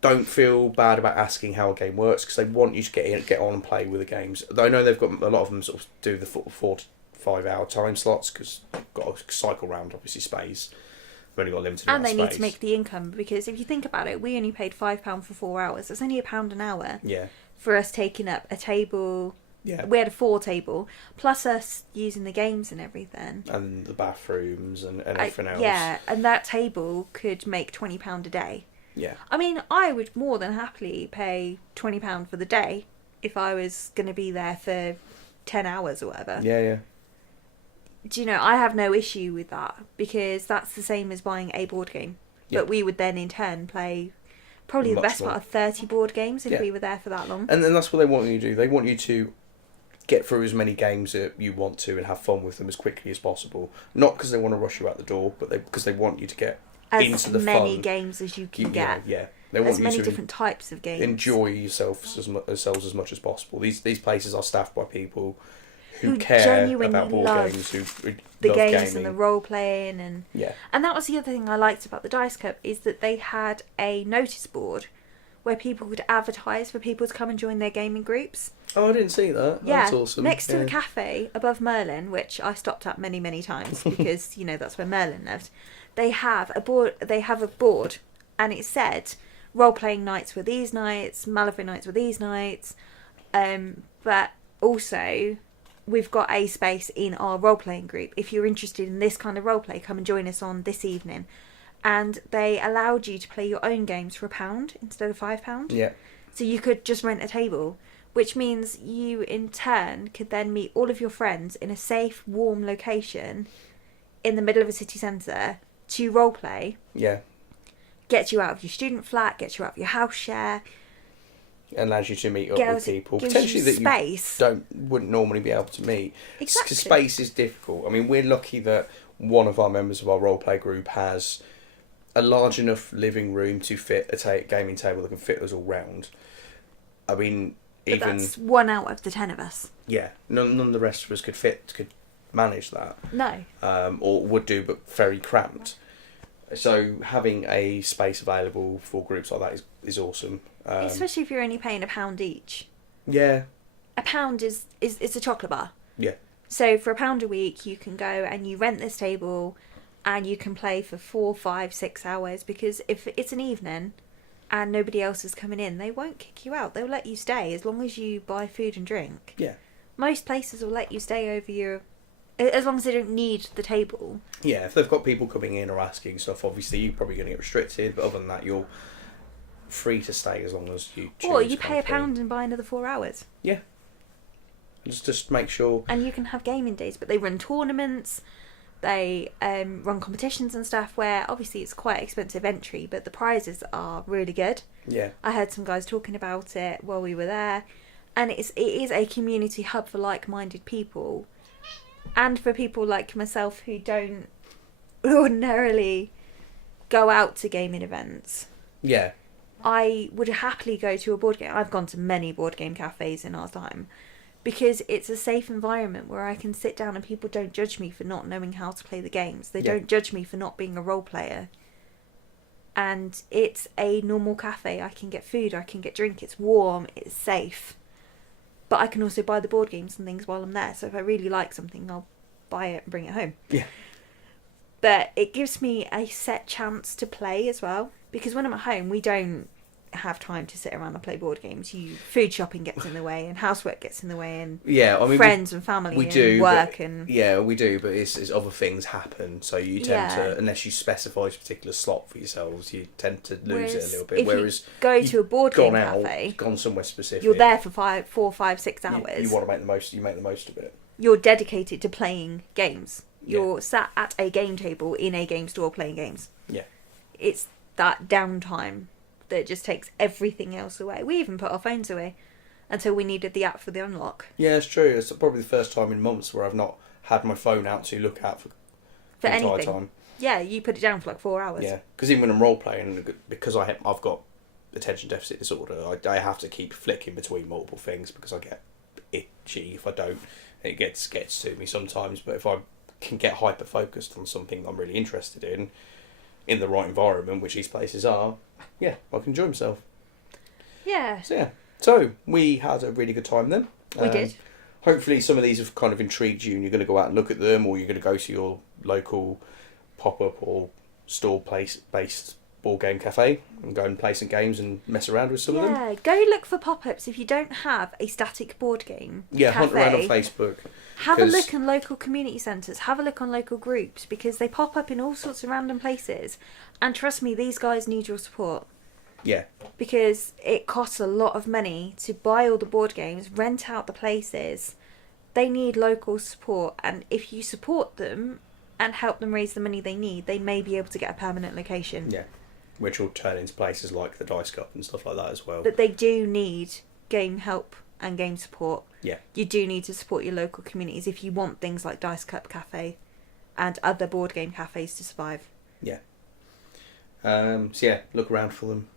Don't feel bad about asking how a game works, because they want you to get on and play with the games. Though I know they've got a lot of them sort of do the 4 to 5 hour time slots, because they've got to cycle around, obviously, space. We've only got limited amount of space. And they need to make the income, because if you think about it, we only paid £5 for 4 hours. It's only £1 an hour. Yeah. For us taking up a table. Yeah. We had a 4 table, plus us using the games and everything. And the bathrooms and everything else. Yeah, and that table could make £20 a day. Yeah. I mean, I would more than happily pay £20 for the day if I was going to be there for 10 hours or whatever. Yeah, yeah. Do you know, I have no issue with that, because that's the same as buying a board game. Yeah. But we would then in turn play probably the best part of 30 board games if we were there for that long. And then that's what they want you to do. They want you to get through as many games that you want to and have fun with them as quickly as possible. Not because they want to rush you out the door, but because they want you to get into the fun. As many games as you can get. Yeah. They want as many different types of games. Enjoy yourselves as much as possible. These places are staffed by people who care about board games, who the love games gaming. And the role playing, and that was the other thing I liked about the Dice Cup, is that they had a notice board where people could advertise for people to come and join their gaming groups. Oh, I didn't see that. Yeah, that's awesome. Next to the cafe above Merlin, which I stopped at many, many times because, you know, that's where Merlin lived. They have a board, and it said role-playing nights were these nights, Malifaux nights were these nights, but also we've got a space in our role-playing group. If you're interested in this kind of role-play, come and join us on this evening. And they allowed you to play your own games for £1 instead of £5. Yeah. So you could just rent a table, which means you in turn could then meet all of your friends in a safe, warm location in the middle of a city centre to roleplay. Yeah. Gets you out of your student flat, gets you out of your house share. Allows you to meet up with people potentially that you wouldn't normally be able to meet. Exactly. Because space is difficult. I mean, we're lucky that one of our members of our roleplay group has a large enough living room to fit a gaming table that can fit us all round. I mean, but that's 1 out of the 10 of us. Yeah, none of the rest of us could manage that. No. Or would do, but very cramped. So having a space available for groups like that is awesome. Especially if you're only paying £1 each. Yeah. £1 is it's a chocolate bar. Yeah. So for £1 a week, you can go and you rent this table, and you can play for 4, 5, 6 hours. Because if it's an evening and nobody else is coming in, they won't kick you out. They'll let you stay as long as you buy food and drink. Yeah. Most places will let you stay over as long as they don't need the table. Yeah, if they've got people coming in or asking stuff, obviously you're probably going to get restricted. But other than that, you're free to stay as long as you choose. Or you pay £1 and buy another 4 hours. Yeah. Just make sure. And you can have gaming days, but they run tournaments, they run competitions and stuff where obviously it's quite expensive entry, but the prizes are really good. Yeah. I heard some guys talking about it while we were there, and it is a community hub for like-minded people, and for people like myself who don't ordinarily go out to gaming events. Yeah. I would happily go to a board game. I've gone to many board game cafes in our time. Because it's a safe environment where I can sit down and people don't judge me for not knowing how to play the games. They don't judge me for not being a role player. And it's a normal cafe. I can get food, I can get drink, it's warm, it's safe. But I can also buy the board games and things while I'm there. So if I really like something, I'll buy it and bring it home. Yeah. But it gives me a set chance to play as well. Because when I'm at home, we don't have time to sit around and play board games. Food shopping gets in the way, and housework gets in the way, and friends and family and work, and we do, but it's other things happen, so you tend to, unless you specify a particular slot for yourselves, you tend to lose it a little bit. Whereas if you go to a board game cafe, gone somewhere specific, you're there for 4, 5, 6 hours. You want to make the most. You make the most of it. You're dedicated to playing games. You're sat at a game table in a game store playing games. Yeah, it's that downtime that just takes everything else away. We even put our phones away until we needed the app for the unlock. Yeah, it's true. It's probably the first time in months where I've not had my phone out to look at for the entire time. Yeah, you put it down for like 4 hours. Yeah, because even when I'm role playing, because I've got attention deficit disorder, I have to keep flicking between multiple things because I get itchy if I don't. It gets to me sometimes, but if I can get hyper focused on something I'm really interested in the right environment, which these places are, I can enjoy myself. Yeah. So we had a really good time then. We did. Hopefully some of these have kind of intrigued you and you're going to go out and look at them, or you're going to go to your local pop-up or store-based board game cafe and go and play some games and mess around with some of them. Yeah, go look for pop-ups if you don't have a static board game cafe. Hunt around on Facebook. Have a look in local community centres. Have a look on local groups, because they pop up in all sorts of random places. And trust me, these guys need your support. Yeah. Because it costs a lot of money to buy all the board games, rent out the places. They need local support, and if you support them and help them raise the money they need, they may be able to get a permanent location. Yeah. Which will turn into places like the Dice Cup and stuff like that as well. But they do need game help and game support. Yeah. You do need to support your local communities if you want things like Dice Cup Cafe and other board game cafes to survive. Yeah. Look around for them.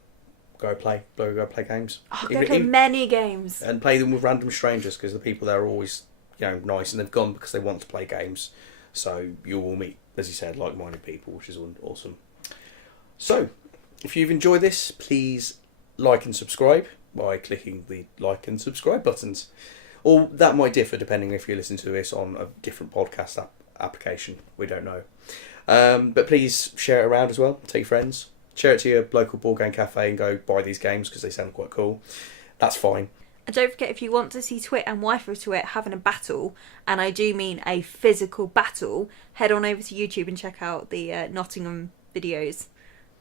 Go play games. Go play many games. And play them with random strangers, because the people there are always, nice, and they've gone because they want to play games. So you will meet, as you said, like-minded people, which is awesome. So, if you've enjoyed this, please like and subscribe by clicking the like and subscribe buttons. Or that might differ depending if you listen to this on a different podcast application. We don't know. But please share it around as well. Tell your friends. Share it to your local board game cafe and go buy these games because they sound quite cool. That's fine. And don't forget, if you want to see Twit and wife of Twit having a battle, and I do mean a physical battle, head on over to YouTube and check out the Nottingham videos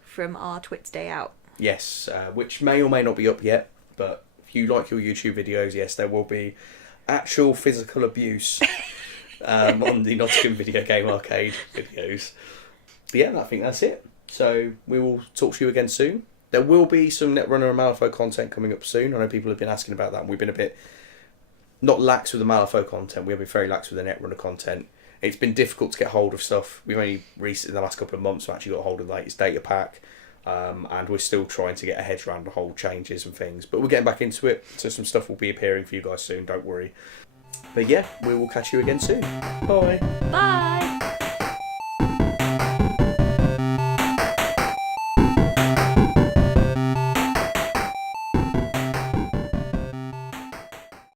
from our Twits Day Out. Yes, which may or may not be up yet, but if you like your YouTube videos, yes, there will be actual physical abuse on the Nottingham Video Game Arcade videos. But yeah, I think that's it. So we will talk to you again soon. There will be some Netrunner and Malifaux content coming up soon. I know people have been asking about that, and we've been a bit not lax with the Malifaux content. We have been very lax with the Netrunner content. It's been difficult to get hold of stuff. We've only recently, in the last couple of months, actually got hold of the latest data pack, and we're still trying to get our heads around the whole changes and things. But we're getting back into it, so some stuff will be appearing for you guys soon. Don't worry. But yeah, we will catch you again soon. Bye. Bye.